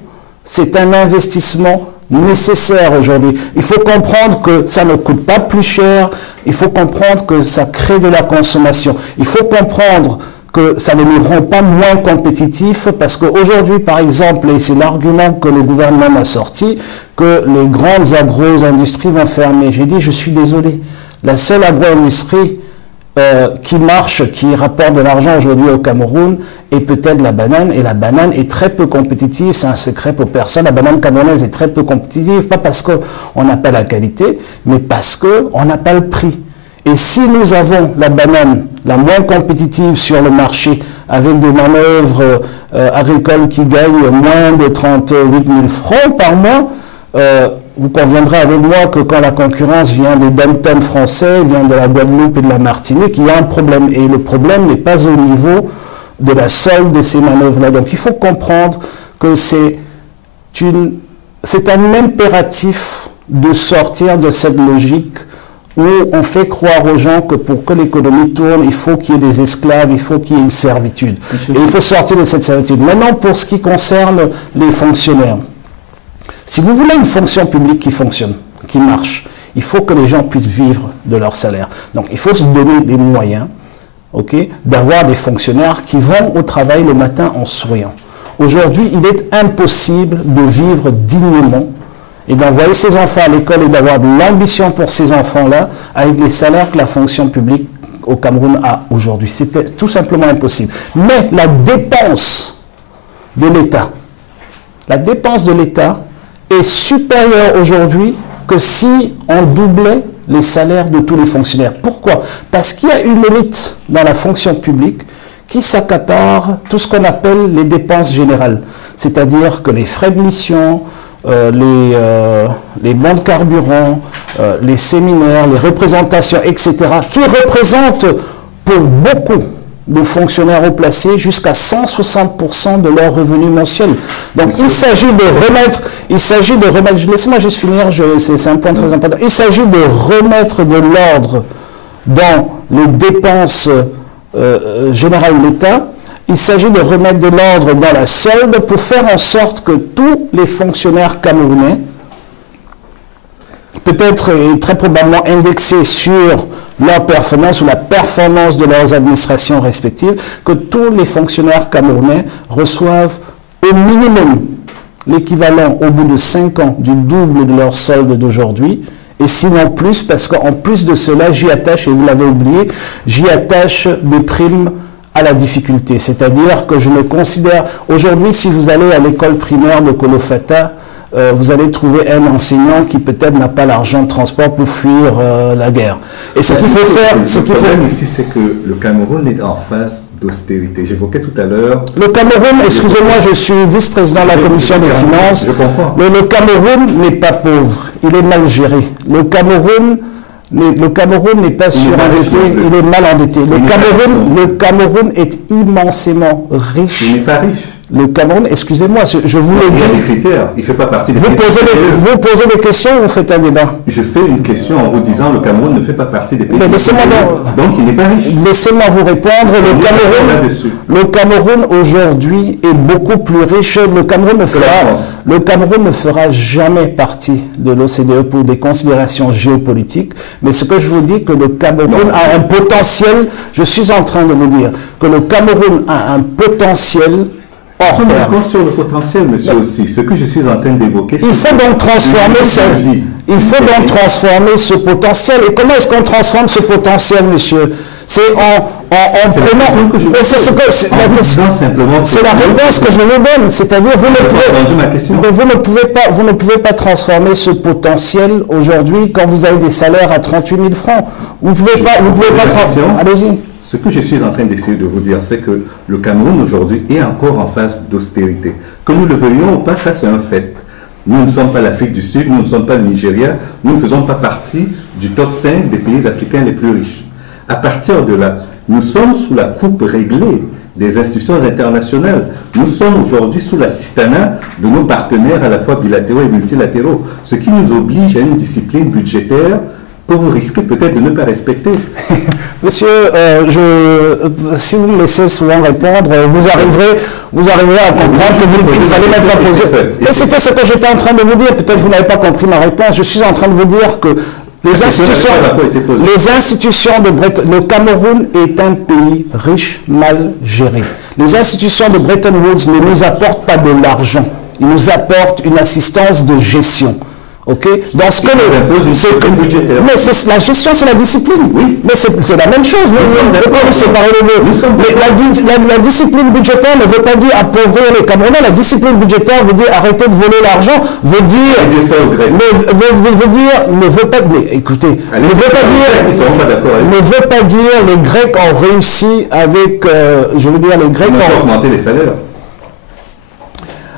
c'est un investissement nécessaire aujourd'hui. Il faut comprendre que ça ne coûte pas plus cher. Il faut comprendre que ça crée de la consommation. Il faut comprendre que ça ne nous rend pas moins compétitifs, parce qu'aujourd'hui, par exemple, et c'est l'argument que le gouvernement a sorti, que les grandes agro-industries vont fermer. J'ai dit, je suis désolé, la seule agro-industrie qui marche, qui rapporte de l'argent aujourd'hui au Cameroun, est peut-être la banane, et la banane est très peu compétitive, c'est un secret pour personne. La banane camerounaise est très peu compétitive, pas parce qu'on n'a pas la qualité, mais parce qu'on n'a pas le prix. Et si nous avons la banane la moins compétitive sur le marché, avec des manœuvres agricoles qui gagnent moins de 38 000 francs par mois, vous conviendrez avec moi que quand la concurrence vient des dom-toms français, vient de la Guadeloupe et de la Martinique, il y a un problème. Et le problème n'est pas au niveau de la solde de ces manœuvres-là. Donc il faut comprendre que c'est un impératif de sortir de cette logique où on fait croire aux gens que pour que l'économie tourne, il faut qu'il y ait des esclaves, il faut qu'il y ait une servitude. Et il faut sortir de cette servitude. Maintenant, pour ce qui concerne les fonctionnaires, si vous voulez une fonction publique qui fonctionne, qui marche, il faut que les gens puissent vivre de leur salaire. Donc, il faut se donner des moyens, d'avoir des fonctionnaires qui vont au travail le matin en souriant. Aujourd'hui, il est impossible de vivre dignement et d'envoyer ses enfants à l'école et d'avoir de l'ambition pour ces enfants-là avec les salaires que la fonction publique au Cameroun a aujourd'hui. C'était tout simplement impossible. Mais la dépense de l'État est supérieur aujourd'hui que si on doublait les salaires de tous les fonctionnaires. Pourquoi? Parce qu'il y a une élite dans la fonction publique qui s'accapare tout ce qu'on appelle les dépenses générales. C'est-à-dire que les frais de mission, les bons de carburant, les séminaires, les représentations, etc., qui représentent pour beaucoup de fonctionnaires haut placés jusqu'à 160% de leur revenu mensuel. Donc il s'agit de remettre, laissez-moi juste finir, c'est un point très important, il s'agit de remettre de l'ordre dans les dépenses générales de l'État. Il s'agit de remettre de l'ordre dans la solde pour faire en sorte que tous les fonctionnaires camerounais, peut-être et très probablement indexés sur leur performance ou la performance de leurs administrations respectives, que tous les fonctionnaires camerounais reçoivent au minimum l'équivalent au bout de 5 ans du double de leur solde d'aujourd'hui, et sinon plus, parce qu'en plus de cela, j'y attache, et vous l'avez oublié, j'y attache des primes à la difficulté. C'est-à-dire que je le considère, aujourd'hui, si vous allez à l'école primaire de Kolofata, vous allez trouver un enseignant qui peut-être n'a pas l'argent de transport pour fuir la guerre. Et ce qu'il faut faire... Le problème ici, c'est que le Cameroun est en phase d'austérité. J'évoquais tout à l'heure... Le Cameroun, excusez-moi, je suis vice-président de la commission des finances. Je comprends. Le Cameroun n'est pas pauvre, il est mal géré. Le Cameroun n'est pas surendetté, il est mal endetté. Le Cameroun est immensément riche. Il n'est pas riche. Le Cameroun, excusez-moi, je vous le dis. Il y a des critères, il ne fait pas partie des critères. Vous posez des questions ou vous faites un débat? Je fais une question en vous disant le Cameroun ne fait pas partie des pays. Mais laissez-moi donc il n'est pas riche. Laissez-moi vous répondre. Le Cameroun aujourd'hui est beaucoup plus riche. Le Cameroun ne fera jamais partie de l'OCDE pour des considérations géopolitiques. Mais ce que je vous dis, que le Cameroun a un potentiel, je suis en train de vous dire que le Cameroun a un potentiel. Nous sommes d'accord sur le potentiel, monsieur, aussi. Ce que je suis en train d'évoquer, c'est... Il faut donc transformer ce potentiel. Et comment est-ce qu'on transforme ce potentiel, monsieur? C'est en prenant... C'est la réponse que je vous donne. C'est-à-dire, vous ne pouvez pas transformer ce potentiel aujourd'hui quand vous avez des salaires à 38 000 francs. Vous ne pouvez pas transformer... Allez-y. Ce que je suis en train d'essayer de vous dire, c'est que le Cameroun aujourd'hui est encore en phase d'austérité. Que nous le veuillons ou pas, ça c'est un fait. Nous ne sommes pas l'Afrique du Sud, nous ne sommes pas le Nigeria, nous ne faisons pas partie du top 5 des pays africains les plus riches. À partir de là, nous sommes sous la coupe réglée des institutions internationales. Nous sommes aujourd'hui sous l'assistanat de nos partenaires à la fois bilatéraux et multilatéraux, ce qui nous oblige à une discipline budgétaire que vous risquez peut-être de ne pas respecter. Monsieur, si vous me laissez souvent répondre, vous arriverez à comprendre que vous n'allez même pas poser. Mais c'était ce que j'étais en train de vous dire. Peut-être que vous n'avez pas compris ma réponse. Je suis en train de vous dire que les institutions de Bretton... Le Cameroun est un pays riche, mal géré. Les institutions de Bretton Woods ne nous apportent pas de l'argent. Ils nous apportent une assistance de gestion. Ok, dans ce que mais la gestion, c'est la discipline. Oui. Mais c'est la même chose. Vous séparez les deux. Mais la discipline budgétaire ne veut pas dire appauvrir les Camerounais. La discipline budgétaire veut dire arrêter de voler l'argent. Veut dire ne veut pas. Mais écoutez, ne veut pas dire les Grecs ont réussi avec. Je veux dire les Grecs ont augmenté les salaires.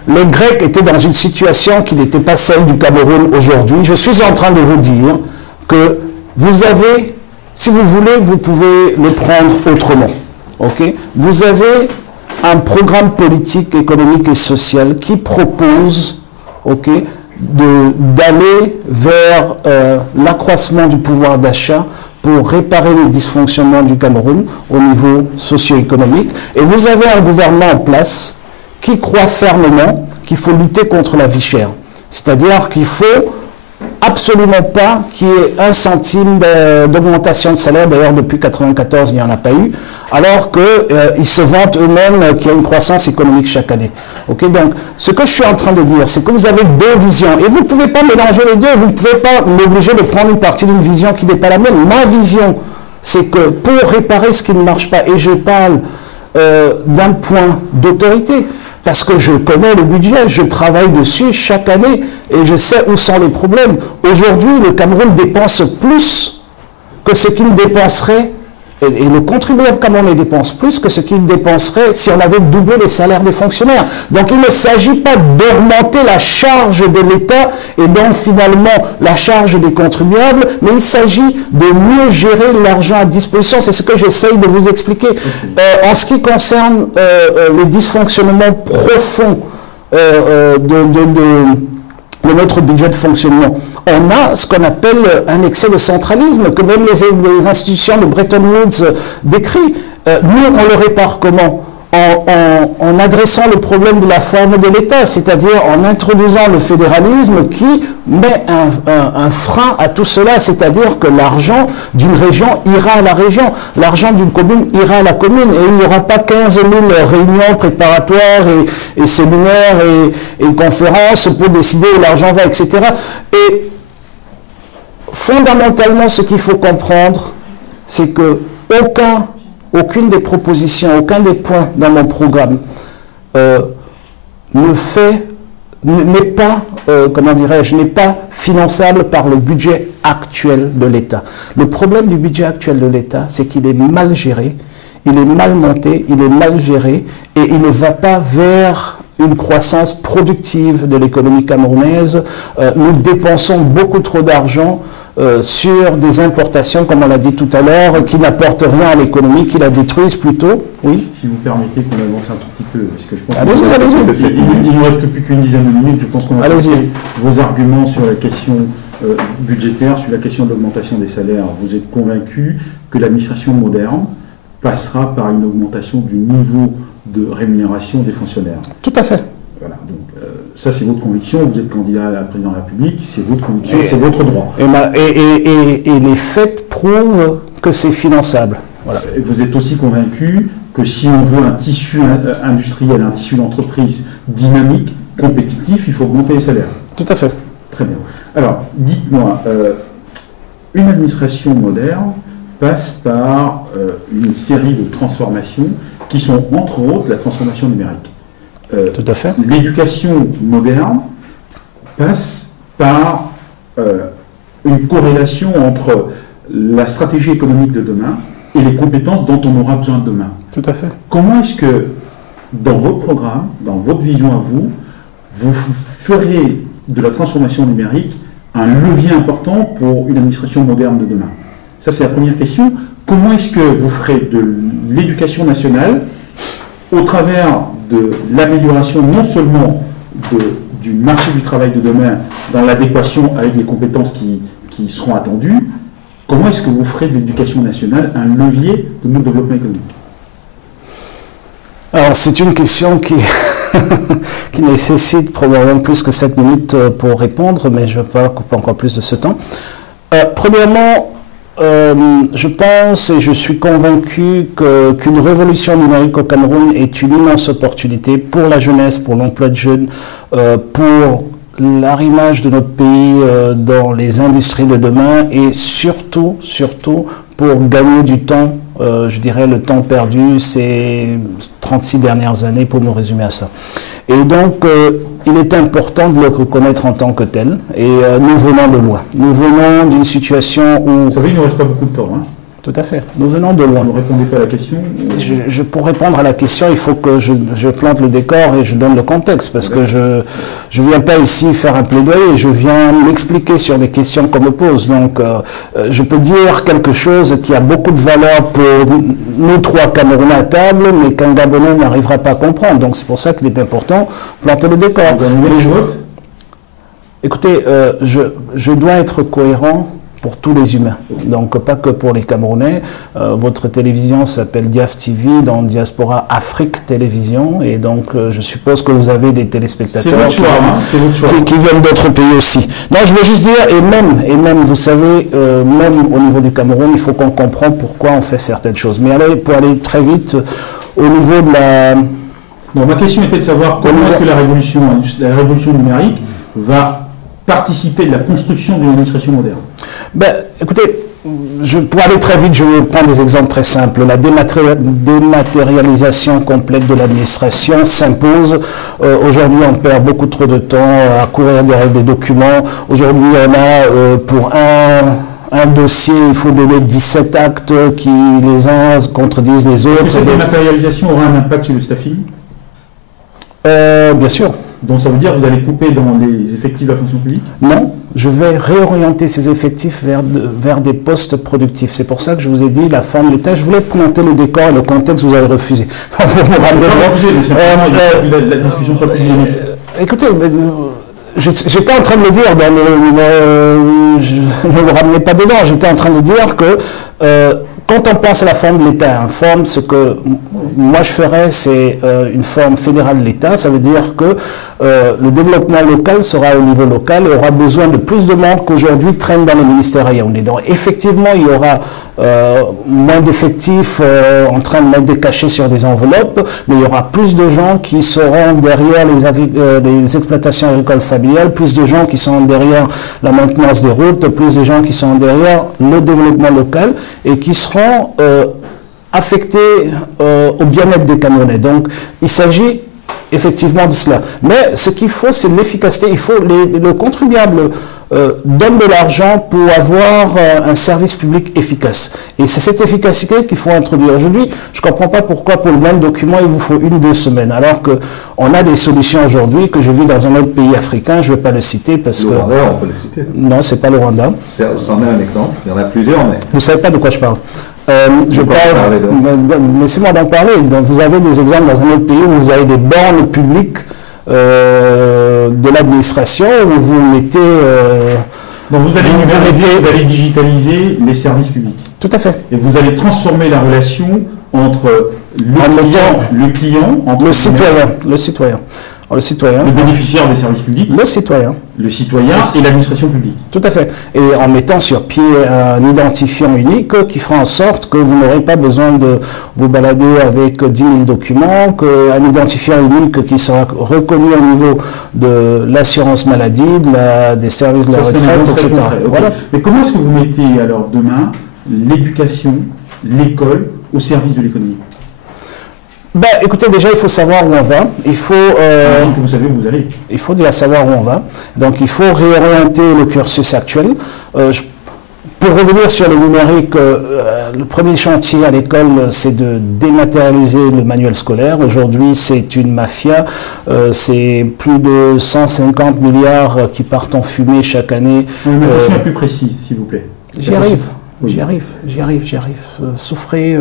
Les Grecs étaient dans une situation qui n'était pas celle du Cameroun aujourd'hui. Je suis en train de vous dire que vous avez, si vous voulez, vous pouvez le prendre autrement. Okay? Vous avez un programme politique, économique et social qui propose d'aller vers l'accroissement du pouvoir d'achat pour réparer les dysfonctionnements du Cameroun au niveau socio-économique. Et vous avez un gouvernement en place qui croit fermement qu'il faut lutter contre la vie chère. C'est-à-dire qu'il ne faut absolument pas qu'il y ait 1 centime d'augmentation de salaire. D'ailleurs, depuis 1994, il n'y en a pas eu. Alors qu'ils se vantent eux-mêmes qu'il y a une croissance économique chaque année. Okay, donc, ce que je suis en train de dire, c'est que vous avez deux visions. Et vous ne pouvez pas mélanger les deux. Vous ne pouvez pas m'obliger de prendre une partie d'une vision qui n'est pas la mienne. Ma vision, c'est que pour réparer ce qui ne marche pas, et je parle d'un point d'autorité, parce que je connais le budget, je travaille dessus chaque année et je sais où sont les problèmes. Aujourd'hui, le Cameroun dépense plus que ce qu'il dépenserait, et le contribuable camerounais dépense plus que ce qu'il dépenserait si on avait doublé les salaires des fonctionnaires. Donc il ne s'agit pas d'augmenter la charge de l'État et donc finalement la charge des contribuables, mais il s'agit de mieux gérer l'argent à disposition. C'est ce que j'essaye de vous expliquer. En ce qui concerne les dysfonctionnements profonds de notre budget de fonctionnement, on a ce qu'on appelle un excès de centralisme que même les institutions de Bretton Woods décrivent. Nous, on le répare comment? En adressant le problème de la forme de l'État, c'est-à-dire en introduisant le fédéralisme qui met un frein à tout cela, c'est-à-dire que l'argent d'une région ira à la région, l'argent d'une commune ira à la commune, et il n'y aura pas 15 000 réunions préparatoires et séminaires et conférences pour décider où l'argent va, etc. Et fondamentalement, ce qu'il faut comprendre, c'est que aucune des propositions, aucun des points dans mon programme n'est pas, comment dirais-je, n'est pas finançable par le budget actuel de l'État. Le problème du budget actuel de l'État, c'est qu'il est mal géré, il est mal monté, il est mal géré et il ne va pas vers une croissance productive de l'économie camerounaise. Nous dépensons beaucoup trop d'argent sur des importations, comme on l'a dit tout à l'heure, qui n'apportent rien à l'économie, qui la détruisent plutôt. Oui. Si vous permettez qu'on avance un tout petit peu, parce que je pense qu'il ne reste plus qu'une dizaine de minutes, je pense qu'on va passer vos arguments sur la question budgétaire, sur la question de l'augmentation des salaires. Vous êtes convaincu que l'administration moderne passera par une augmentation du niveau de rémunération des fonctionnaires? Tout à fait. Voilà, donc ça c'est votre conviction, vous êtes candidat à la présidence de la République, c'est votre conviction, c'est votre droit. Et les faits prouvent que c'est finançable. Voilà. Et vous êtes aussi convaincu que si on veut un tissu industriel, un tissu d'entreprise dynamique, compétitif, il faut augmenter les salaires? Tout à fait. Très bien. Alors, dites-moi, une administration moderne passe par une série de transformations qui sont entre autres la transformation numérique. Tout à fait. L'éducation moderne passe par une corrélation entre la stratégie économique de demain et les compétences dont on aura besoin demain. Tout à fait. Comment est-ce que, dans votre programme, dans votre vision à vous, vous ferez de la transformation numérique un levier important pour une administration moderne de demain? Ça, c'est la première question. Comment est-ce que vous ferez de l'éducation nationale au travers de l'amélioration non seulement du marché du travail de demain dans l'adéquation avec les compétences qui seront attendues, comment est-ce que vous ferez de l'éducation nationale un levier de notre développement économique? Alors, c'est une question qui nécessite probablement plus que 7 minutes pour répondre, mais je ne vais pas couper encore plus de ce temps. Premièrement, je pense et je suis convaincu qu'une révolution numérique au Cameroun est une immense opportunité pour la jeunesse, pour l'emploi de jeunes, pour l'arrimage de notre pays dans les industries de demain et surtout pour gagner du temps, je dirais le temps perdu ces 36 dernières années, pour me résumer à ça. Et donc, il est important de le reconnaître en tant que tel. Et nous venons de loin. Nous venons d'une situation où... Vous savez, il ne nous reste pas beaucoup de temps. Hein. Tout à fait. Nous venons de loin. Vous ne répondez pas à la question Pour répondre à la question, il faut que je plante le décor et je donne le contexte. Parce que je ne viens pas ici faire un plaidoyer, je viens m'expliquer sur les questions qu'on me pose. Donc, je peux dire quelque chose qui a beaucoup de valeur pour nous trois Camerounais à table, mais qu'un Gabonais n'arrivera pas à comprendre. Donc, c'est pour ça qu'il est important de planter le décor. Écoutez, je dois être cohérent pour tous les humains, donc pas que pour les Camerounais. Votre télévision s'appelle Diaf TV, dans Diaspora Afrique Télévision, et donc je suppose que vous avez des téléspectateurs qui viennent d'autres pays aussi. Non, je veux juste dire, et même vous savez, même au niveau du Cameroun, il faut qu'on comprenne pourquoi on fait certaines choses. Mais pour aller très vite, au niveau de la... Bon, ma question était de savoir comment est-ce que la révolution numérique va participer de la construction d'une administration moderne. Ben, écoutez, pour aller très vite, je vais prendre des exemples très simples. La dématérialisation complète de l'administration s'impose. Aujourd'hui, on perd beaucoup trop de temps à courir derrière des documents. Aujourd'hui, on a pour un dossier, il faut donner 17 actes qui les uns contredisent les autres. Est-ce que cette dématérialisation aura un impact sur le staffing? Bien sûr. Donc ça veut dire que vous allez couper dans les effectifs de la fonction publique? Non, je vais réorienter ces effectifs vers des postes productifs. C'est pour ça que je vous ai dit la forme, les tâches. Je voulais monter le décor et le contexte, vous avez refusé. Vous me rappelez la discussion sur le dynamique. Écoutez, j'étais en train de le dire, je ne me ramenais pas dedans, j'étais en train de dire que quand on pense à la forme de l'État, ce que moi je ferais, c'est une forme fédérale de l'État. Ça veut dire que le développement local sera au niveau local et aura besoin de plus de monde qu'aujourd'hui traîne dans le ministère à Yaoundé. Donc effectivement, il y aura moins d'effectifs en train de mettre des cachets sur des enveloppes, mais il y aura plus de gens qui seront derrière les exploitations agricoles familiales, plus de gens qui sont derrière la maintenance des routes, plus de gens qui sont derrière le développement local et qui seront affectés au bien-être des Camerounais. Donc, il s'agit effectivement de cela. Mais ce qu'il faut, c'est l'efficacité. Il faut le contribuable donne de l'argent pour avoir un service public efficace. Et c'est cette efficacité qu'il faut introduire. Aujourd'hui, je ne comprends pas pourquoi pour le même document, il vous faut 1-2 semaines, alors qu'on a des solutions aujourd'hui que j'ai vues dans un autre pays africain, je ne vais pas le citer parce que... Le Rwanda, on peut le citer. Non, ce n'est pas le Rwanda. C'en est un exemple, il y en a plusieurs, mais... Vous ne savez pas de quoi je parle. Laissez-moi d'en parler. Donc, vous avez des exemples dans un autre pays où vous avez des bornes publiques de l'administration où vous mettez... Donc vous allez digitaliser les services publics. Tout à fait. Et vous allez transformer la relation entre le client, entre le citoyen. Le bénéficiaire des services publics. Le citoyen et l'administration publique. Tout à fait. Et en mettant sur pied un identifiant unique qui fera en sorte que vous n'aurez pas besoin de vous balader avec 10 000 documents, qu'un identifiant unique qui sera reconnu au niveau de l'assurance maladie, des services de la retraite, etc. Okay. Voilà. Mais comment est-ce que vous mettez alors demain l'éducation, l'école au service de l'économie? Écoutez, déjà, il faut savoir où on va. Il faut... que vous savez où vous allez. Il faut déjà savoir où on va. Donc, il faut réorienter le cursus actuel. Pour revenir sur le numérique, le premier chantier à l'école, c'est de dématérialiser le manuel scolaire. Aujourd'hui, c'est une mafia. C'est plus de 150 milliards qui partent en fumée chaque année. Ma question est plus précise, s'il vous plaît. J'y arrive. J'y arrive. Souffrez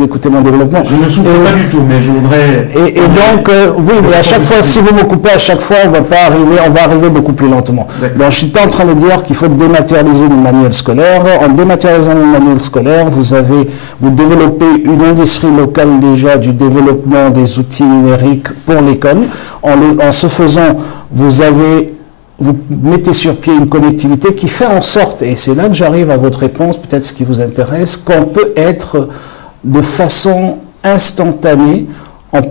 d'écouter mon développement. Je ne souffre pas du tout, mais je voudrais... Et donc, oui, mais à chaque fois, si vous me coupez à chaque fois, on va arriver beaucoup plus lentement. Donc, je suis en train de dire qu'il faut dématérialiser le manuel scolaire. En dématérialisant le manuel scolaire, vous développez une industrie locale déjà du développement des outils numériques pour l'école. En ce faisant, vous mettez sur pied une connectivité qui fait en sorte, et c'est là que j'arrive à votre réponse, peut-être ce qui vous intéresse, qu'on peut être de façon instantanée, on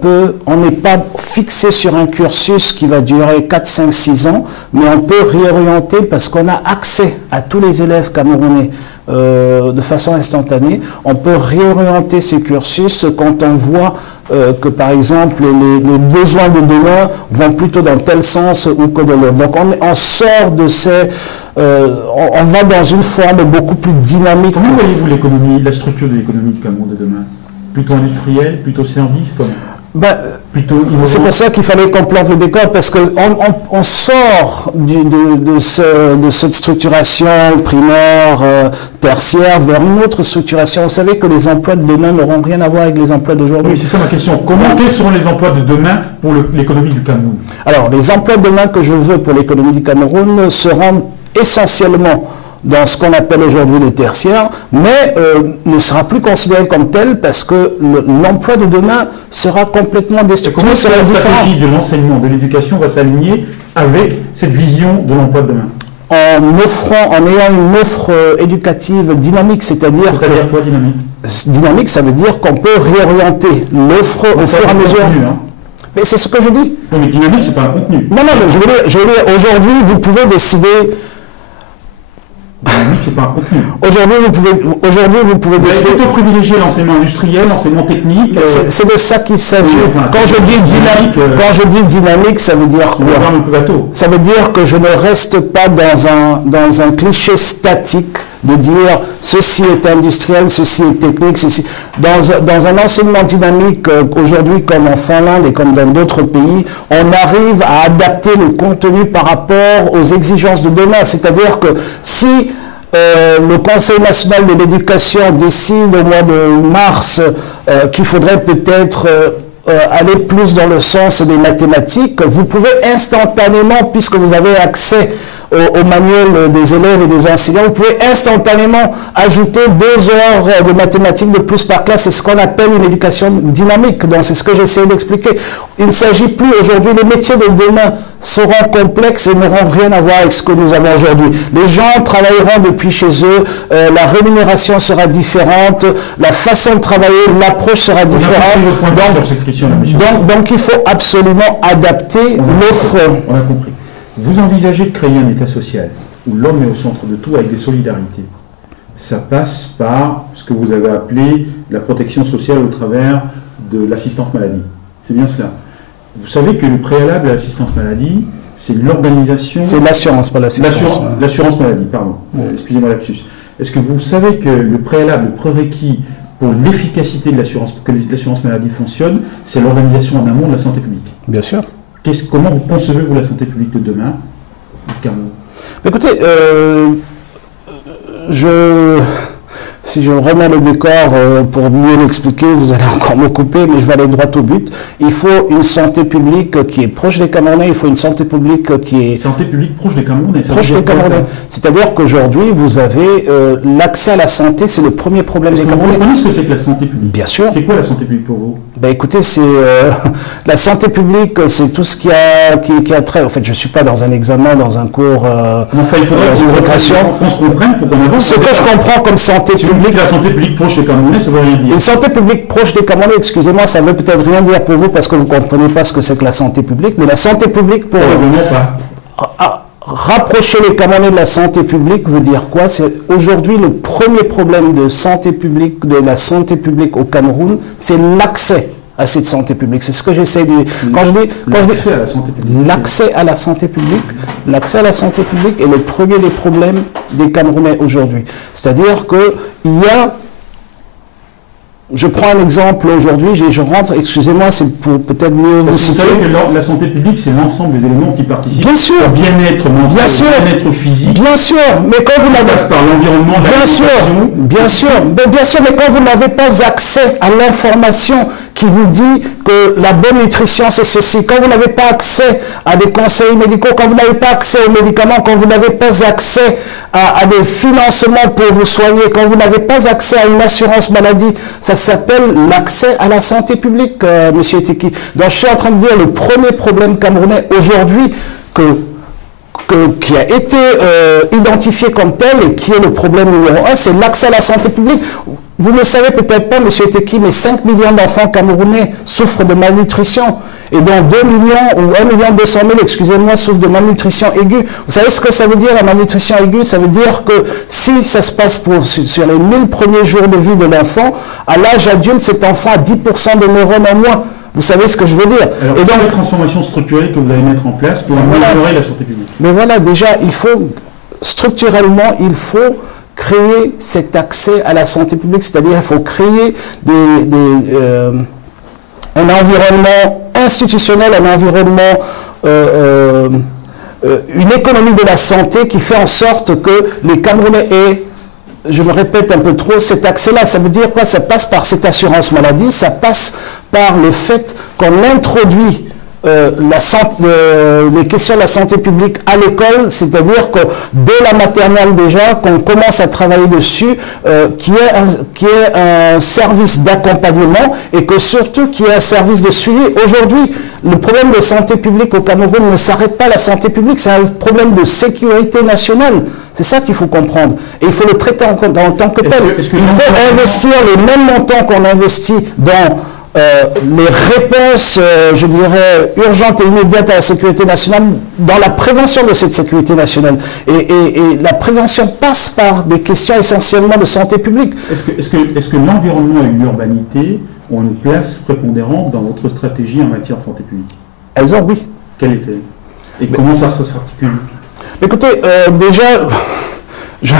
n'est pas fixé sur un cursus qui va durer 4, 5, 6 ans, mais on peut réorienter parce qu'on a accès à tous les élèves camerounais de façon instantanée. On peut réorienter ces cursus quand on voit que, par exemple, les besoins de demain vont plutôt dans tel sens ou que de l'autre. Donc, on sort de on va dans une forme beaucoup plus dynamique. Comment voyez-vous l'économie, la structure de l'économie du Cameroun de demain? Plutôt industriel, plutôt service, c'est pour ça qu'il fallait qu'on plante le décor, parce qu'on sort de cette structuration primaire, tertiaire, vers une autre structuration. Vous savez que les emplois de demain n'auront rien à voir avec les emplois d'aujourd'hui. Oui, c'est ça ma question. Quels seront les emplois de demain pour l'économie du Cameroun? Alors, les emplois de demain que je veux pour l'économie du Cameroun seront essentiellement dans ce qu'on appelle aujourd'hui le tertiaire, mais ne sera plus considéré comme tel parce que l'emploi de demain sera complètement destructuré. Comment est-ce que la stratégie de l'enseignement, de l'éducation va s'aligner avec cette vision de l'emploi de demain? En ayant une offre éducative dynamique, c'est-à-dire quoi dynamique? Dynamique, ça veut dire qu'on peut réorienter l'offre au fur et à mesure. Mais c'est ce que je dis. Non, mais dynamique, c'est pas un contenu. Non, mais je veux dire aujourd'hui, vous pouvez décider. dynamique, c'est pas un contenu. Aujourd'hui, vous pouvez Vous avez plutôt privilégié l'enseignement industriel, l'enseignement technique. C'est de ça qu'il s'agit. Enfin, quand je dis dynamique, ça veut dire quoi? Ça veut dire que je ne reste pas dans un cliché statique de dire ceci est industriel, ceci est technique, ceci. Dans un enseignement dynamique, aujourd'hui comme en Finlande et comme dans d'autres pays, on arrive à adapter le contenu par rapport aux exigences de demain. C'est-à-dire que si le Conseil national de l'éducation décide au mois de mars qu'il faudrait peut-être aller plus dans le sens des mathématiques, vous pouvez instantanément, puisque vous avez accès au manuel des élèves et des enseignants, vous pouvez instantanément ajouter 2 heures de mathématiques de plus par classe. C'est ce qu'on appelle une éducation dynamique. Donc c'est ce que j'essaie d'expliquer. Il ne s'agit plus aujourd'hui, les métiers de demain seront complexes et n'auront rien à voir avec ce que nous avons aujourd'hui. Les gens travailleront depuis chez eux, la rémunération sera différente, la façon de travailler, l'approche sera différente. Donc il faut absolument adapter l'offre. On a compris. Vous envisagez de créer un État social où l'homme est au centre de tout avec des solidarités. Ça passe par ce que vous avez appelé la protection sociale au travers de l'assistance maladie. C'est bien cela. Vous savez que le préalable à l'assistance maladie, c'est l'organisation... C'est l'assurance, pas l'assistance. L'assurance maladie, pardon. Excusez-moi lapsus. Est-ce que vous savez que le préalable, le prérequis pour l'efficacité de l'assurance, pour que l'assurance maladie fonctionne, c'est l'organisation en amont de la santé publique? Bien sûr. Comment vous concevez-vous la santé publique de demain, Cameroun? Écoutez, si je remets le décor pour mieux l'expliquer, vous allez encore me couper, mais je vais aller droit au but. Il faut une santé publique qui est proche des Camerounais, il faut une santé publique qui est... Santé publique proche des Camerounais. Proche des Camerounais. C'est-à-dire qu'aujourd'hui, vous avez l'accès à la santé, c'est le premier problème des Camerounais. Vous comprenez ce que c'est que la santé publique? Bien sûr. C'est quoi la santé publique pour vous? Ben écoutez, c'est la santé publique, c'est tout ce qui a trait. En fait, je ne suis pas dans un examen, dans un cours, enfin, il faudrait qu'on se comprenne pour qu'on avance. Ce que je comprends comme santé publique... La santé publique proche des Camerounais, ça ne veut rien dire. Une santé publique proche des Camerounais, excusez-moi, ça ne veut peut-être rien dire pour vous parce que vous ne comprenez pas ce que c'est que la santé publique, mais la santé publique pour... Rapprocher les Camerounais de la santé publique veut dire quoi? C'est aujourd'hui le premier problème de santé publique, de la santé publique au Cameroun, c'est l'accès à cette santé publique. C'est ce que j'essaie de... L'accès à la santé publique. L'accès à la santé publique. L'accès à la santé publique est le premier des problèmes des Camerounais aujourd'hui. C'est-à-dire qu'il y a... Je prends un exemple aujourd'hui, je rentre, excusez-moi, c'est pour peut-être mieux vous situer. Vous savez que la santé publique, c'est l'ensemble des éléments qui participent bien sûr, au bien-être mental, au bien-être physique. Bien sûr, mais quand vous n'avez passe par l'environnement, bien sûr, mais quand vous n'avez pas accès à l'information qui vous dit que la bonne nutrition c'est ceci, quand vous n'avez pas accès à des conseils médicaux, quand vous n'avez pas accès aux médicaments, quand vous n'avez pas accès à des financements pour vous soigner, quand vous n'avez pas accès à une assurance maladie, ça s'appelle l'accès à la santé publique, Monsieur Teki. Donc je suis en train de dire le premier problème camerounais aujourd'hui qui a été identifié comme tel et qui est le problème numéro 1, c'est l'accès à la santé publique. Vous ne le savez peut-être pas, Monsieur Teki, mais 5 millions d'enfants camerounais souffrent de malnutrition. Et dont 2 millions ou 1 200 000, excusez-moi, souffrent de malnutrition aiguë. Vous savez ce que ça veut dire, la malnutrition aiguë? Ça veut dire que si ça se passe sur les 1000 premiers jours de vie de l'enfant, à l'âge adulte, cet enfant a 10% de neurones en moins. Vous savez ce que je veux dire? Alors, et donc, les transformations structurelles que vous allez mettre en place pour améliorer la santé publique. Mais voilà, déjà, structurellement, il faut créer cet accès à la santé publique, c'est-à-dire il faut créer un environnement institutionnel, un environnement, une économie de la santé qui fait en sorte que les Camerounais aient, je me répète un peu trop, cet accès-là. Ça veut dire quoi? Ça passe par cette assurance maladie, ça passe par le fait qu'on introduit les questions de la santé publique à l'école, c'est-à-dire que dès la maternelle déjà, qu'on commence à travailler dessus, qu'il y ait un service d'accompagnement et que surtout qu'il y ait un service de suivi. Aujourd'hui, le problème de santé publique au Cameroun ne s'arrête pas à la santé publique, c'est un problème de sécurité nationale. C'est ça qu'il faut comprendre. Et il faut le traiter en tant que tel. Il faut investir les mêmes montants qu'on investit dans les réponses, je dirais, urgentes et immédiates à la sécurité nationale dans la prévention de cette sécurité nationale. Et la prévention passe par des questions essentiellement de santé publique. Est-ce que l'environnement et l'urbanité ont une place prépondérante dans votre stratégie en matière de santé publique? Elles ont, oui. Quelle est-elle? Et comment ça s'articule? Écoutez, déjà... Je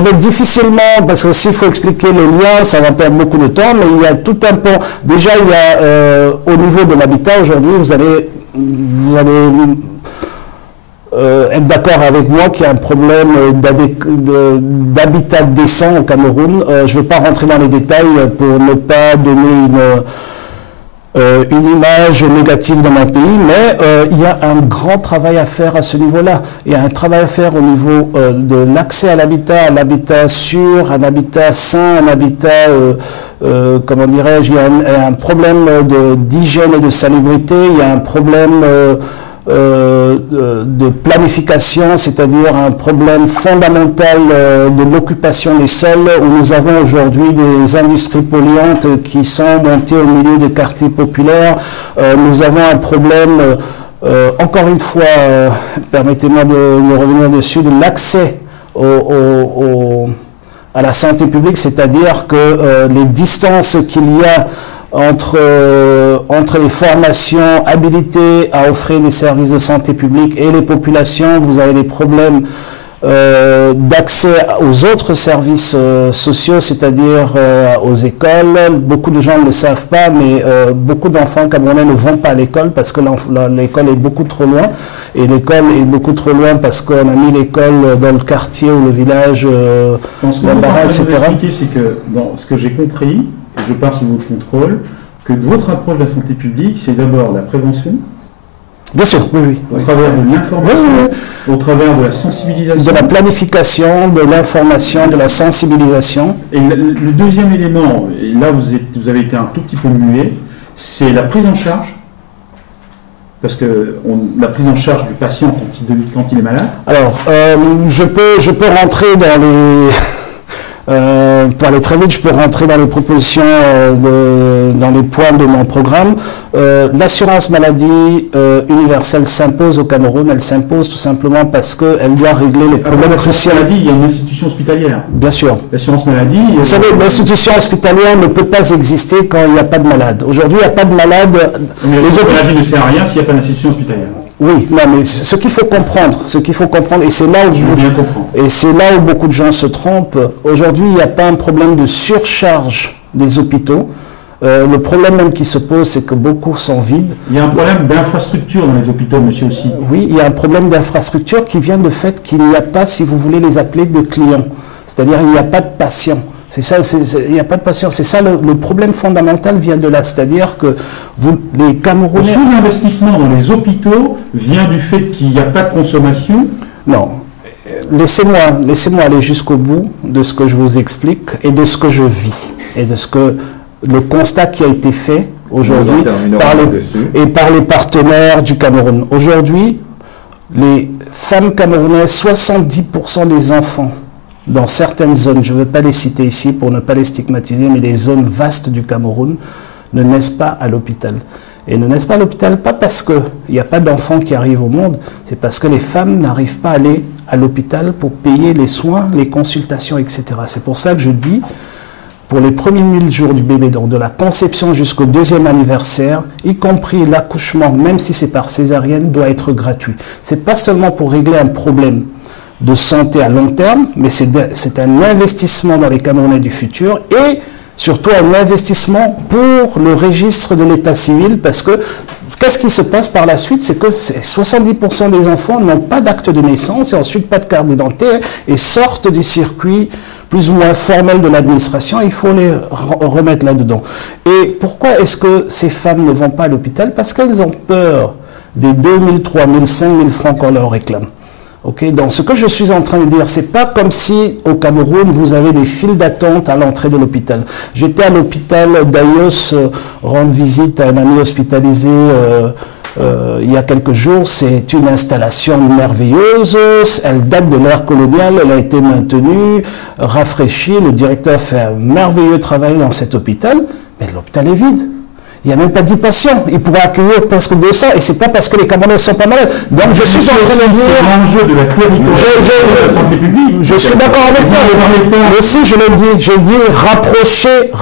vais difficilement, parce que s'il faut expliquer le lien, ça va perdre beaucoup de temps, mais il y a tout un pan. Déjà, il y a au niveau de l'habitat, aujourd'hui, vous allez être d'accord avec moi qu'il y a un problème d'habitat décent au Cameroun. Je ne vais pas rentrer dans les détails pour ne pas donner une image négative dans mon pays, mais il y a un grand travail à faire à ce niveau-là. Il y a un travail à faire au niveau de l'accès à l'habitat sûr, un habitat sain, un habitat, comment dirais-je, il y a un problème d'hygiène et de salubrité, il y a un problème de planification, c'est-à-dire un problème fondamental de l'occupation des sols, où nous avons aujourd'hui des industries polluantes qui sont montées au milieu des quartiers populaires. Nous avons un problème, encore une fois, permettez-moi de revenir dessus, de l'accès à la santé publique, c'est-à-dire que les distances qu'il y a entre les formations habilitées à offrir des services de santé publique et les populations, vous avez des problèmes d'accès aux autres services sociaux, c'est-à-dire aux écoles. Beaucoup de gens ne le savent pas, mais beaucoup d'enfants camerounais ne vont pas à l'école parce que l'école est beaucoup trop loin. Et l'école est beaucoup trop loin parce qu'on a mis l'école dans le quartier ou le village, la baraque, etc. C'est que dans ce que j'ai compris, et je pars sous votre contrôle, que votre approche de la santé publique, c'est d'abord la prévention. Bien sûr, oui, oui. Au travers de l'information, au travers de la sensibilisation. De la planification, de l'information, de la sensibilisation. Et le deuxième élément, et là vous avez été un tout petit peu muet, c'est la prise en charge. Parce que la prise en charge du patient quand il est malade. Alors, je peux rentrer dans les... pour aller très vite, je peux rentrer dans les propositions, dans les points de mon programme. L'assurance maladie universelle s'impose au Cameroun. Elle s'impose tout simplement parce qu'elle doit régler les problèmes cruciaux. L'assurance maladie, il y a une institution hospitalière. Bien sûr. L'assurance maladie... Vous savez, l'institution hospitalière ne peut pas exister quand il n'y a pas de malade. Aujourd'hui, il n'y a pas de malade... Mais l'assurance maladie ne sert à rien s'il n'y a pas d'institution hospitalière. Oui, non, mais ce qu'il faut comprendre, et c'est là où beaucoup de gens se trompent. Aujourd'hui, il n'y a pas un problème de surcharge des hôpitaux. Le problème même qui se pose, c'est que beaucoup sont vides. Il y a un problème d'infrastructure dans les hôpitaux, monsieur aussi. Oui, il y a un problème d'infrastructure qui vient du fait qu'il n'y a pas, si vous voulez les appeler, de clients. C'est-à-dire il n'y a pas de patients. C'est ça, il n'y a pas de patients. C'est ça le problème fondamental vient de là. C'est-à-dire que les Camerounais... Le sous-investissement dans les hôpitaux vient du fait qu'il n'y a pas de consommation? Non. Laissez-moi aller jusqu'au bout de ce que je vous explique et de ce que je vis et de ce que le constat qui a été fait aujourd'hui par les partenaires du Cameroun. Aujourd'hui, les femmes camerounaises, 70% des enfants dans certaines zones, je ne veux pas les citer ici pour ne pas les stigmatiser, mais des zones vastes du Cameroun, ne naissent pas à l'hôpital. Et ne naissent pas à l'hôpital, pas parce qu'il n'y a pas d'enfants qui arrivent au monde, c'est parce que les femmes n'arrivent pas à aller à l'hôpital pour payer les soins, les consultations, etc. C'est pour ça que je dis, pour les premiers 1000 jours du bébé, donc de la conception jusqu'au 2e anniversaire, y compris l'accouchement, même si c'est par césarienne, doit être gratuit. Ce n'est pas seulement pour régler un problème de santé à long terme, mais c'est un investissement dans les Camerounais du futur et surtout un investissement pour le registre de l'état civil, parce que qu'est-ce qui se passe par la suite? C'est que 70% des enfants n'ont pas d'acte de naissance et ensuite pas de carte d'identité et sortent du circuit plus ou moins formel de l'administration. Il faut les remettre là-dedans. Et pourquoi est-ce que ces femmes ne vont pas à l'hôpital? Parce qu'elles ont peur des 2000, 3000, 5000 francs qu'on leur réclame. Okay, donc ce que je suis en train de dire, c'est pas comme si au Cameroun vous avez des files d'attente à l'entrée de l'hôpital. J'étais à l'hôpital d'Ayos rendre visite à un ami hospitalisé il y a quelques jours. C'est une installation merveilleuse, elle date de l'ère coloniale, elle a été maintenue, rafraîchie, le directeur fait un merveilleux travail dans cet hôpital, Mais l'hôpital est vide. Il n'y a même pas 10 patients. Il pourrait accueillir presque 200 et c'est pas parce que les Camerounais ne sont pas malades. Donc je suis en train de dire... C'est l'enjeu de la territorialisation de la santé publique. Je suis d'accord avec vous. Mais si je le dis, je dis rapprocher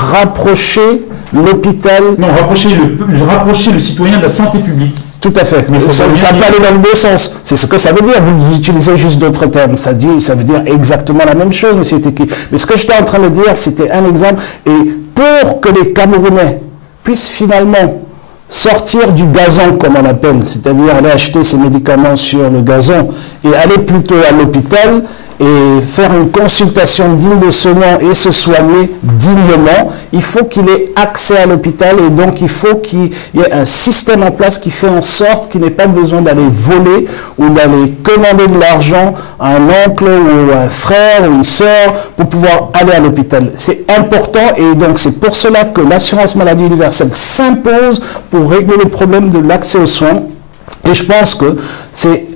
l'hôpital. Non, rapprocher le citoyen de la santé publique. Tout à fait. Mais ça peut aller dans le deux sens. C'est ce que ça veut dire. Vous utilisez juste d'autres termes. Ça veut dire exactement la même chose, monsieur Teki. Mais ce que j'étais en train de dire, c'était un exemple. Et pour que les Camerounais puissent finalement sortir du gazon, comme on l'appelle, c'est-à-dire aller acheter ses médicaments sur le gazon et aller plutôt à l'hôpital et faire une consultation digne de ce nom et se soigner dignement, il faut qu'il ait accès à l'hôpital et donc il faut qu'il y ait un système en place qui fait en sorte qu'il n'ait pas besoin d'aller voler ou d'aller commander de l'argent à un oncle ou un frère ou une sœur pour pouvoir aller à l'hôpital. C'est important et donc c'est pour cela que l'assurance maladie universelle s'impose pour régler le problème de l'accès aux soins. Et je pense que c'est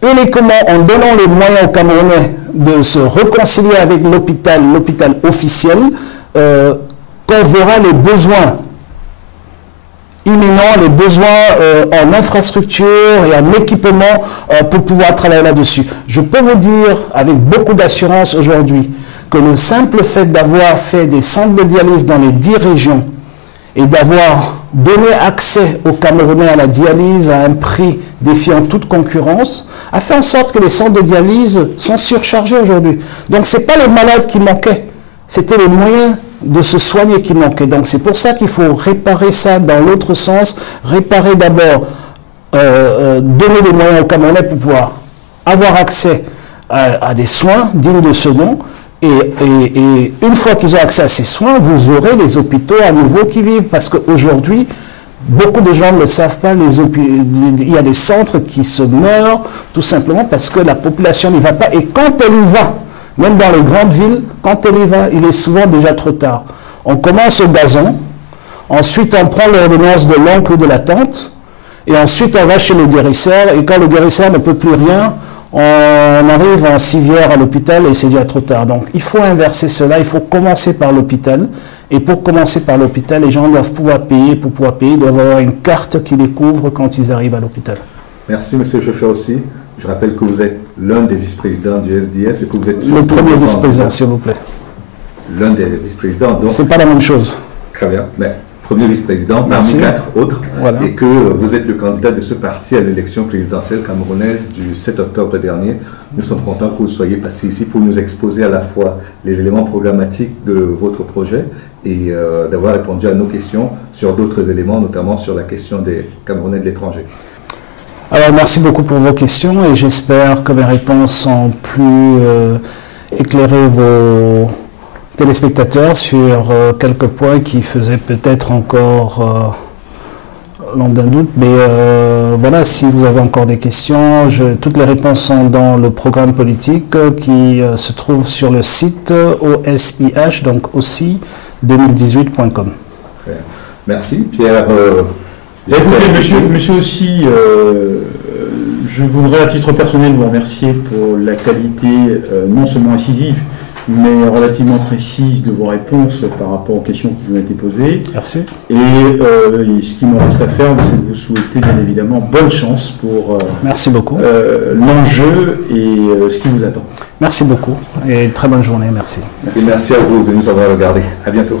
uniquement en donnant les moyens aux Camerounais de se réconcilier avec l'hôpital officiel, qu'on verra les besoins imminents, les besoins en infrastructure et en équipement pour pouvoir travailler là-dessus. Je peux vous dire avec beaucoup d'assurance aujourd'hui que le simple fait d'avoir fait des centres de dialyse dans les 10 régions et d'avoir donné accès aux Camerounais à la dialyse à un prix défiant toute concurrence, a fait en sorte que les centres de dialyse sont surchargés aujourd'hui. Donc ce n'est pas les malades qui manquaient, c'était les moyens de se soigner qui manquaient. Donc c'est pour ça qu'il faut réparer ça dans l'autre sens, réparer d'abord, donner les moyens aux Camerounais pour pouvoir avoir accès à des soins dignes de ce nom. Et une fois qu'ils ont accès à ces soins, vous aurez les hôpitaux à nouveau qui vivent. Parce qu'aujourd'hui, beaucoup de gens ne le savent pas, il y a des centres qui se meurent tout simplement parce que la population n'y va pas. Et quand elle y va, même dans les grandes villes, quand elle y va, il est souvent déjà trop tard. On commence au gazon, ensuite on prend l'ordonnance de l'oncle ou de la tante, et ensuite on va chez le guérisseur, et quand le guérisseur ne peut plus rien, on arrive en civière à l'hôpital et c'est déjà trop tard. Donc il faut inverser cela, il faut commencer par l'hôpital. Et pour commencer par l'hôpital, les gens doivent pouvoir payer. Pour pouvoir payer, ils doivent avoir une carte qui les couvre quand ils arrivent à l'hôpital. Merci, monsieur le chauffeur aussi. Je rappelle que vous êtes l'un des vice-présidents du SDF et que vous êtes... Le premier vice-président, s'il vous plaît. L'un des vice-présidents, donc... C'est pas la même chose. Très bien, mais premier vice-président parmi 4 autres, voilà. Et que vous êtes le candidat de ce parti à l'élection présidentielle camerounaise du 7 octobre dernier. Nous sommes contents que vous soyez passé ici pour nous exposer à la fois les éléments programmatiques de votre projet et d'avoir répondu à nos questions sur d'autres éléments, notamment sur la question des Camerounais de l'étranger. Alors merci beaucoup pour vos questions et j'espère que mes réponses ont pu éclairer vos téléspectateurs sur quelques points qui faisaient peut-être encore l'ombre d'un doute, mais voilà, si vous avez encore des questions, toutes les réponses sont dans le programme politique qui se trouve sur le site OSIH, donc aussi 2018.com. Merci Pierre. Écoutez, monsieur aussi, je voudrais à titre personnel vous remercier pour la qualité non seulement incisive, mais relativement précise de vos réponses par rapport aux questions qui vous ont été posées. Merci. Et ce qui me reste à faire, c'est de vous souhaiter bien évidemment bonne chance pour merci beaucoup. L'enjeu et ce qui vous attend. Merci beaucoup et très bonne journée, merci. Et merci à vous de nous avoir regardés. À bientôt.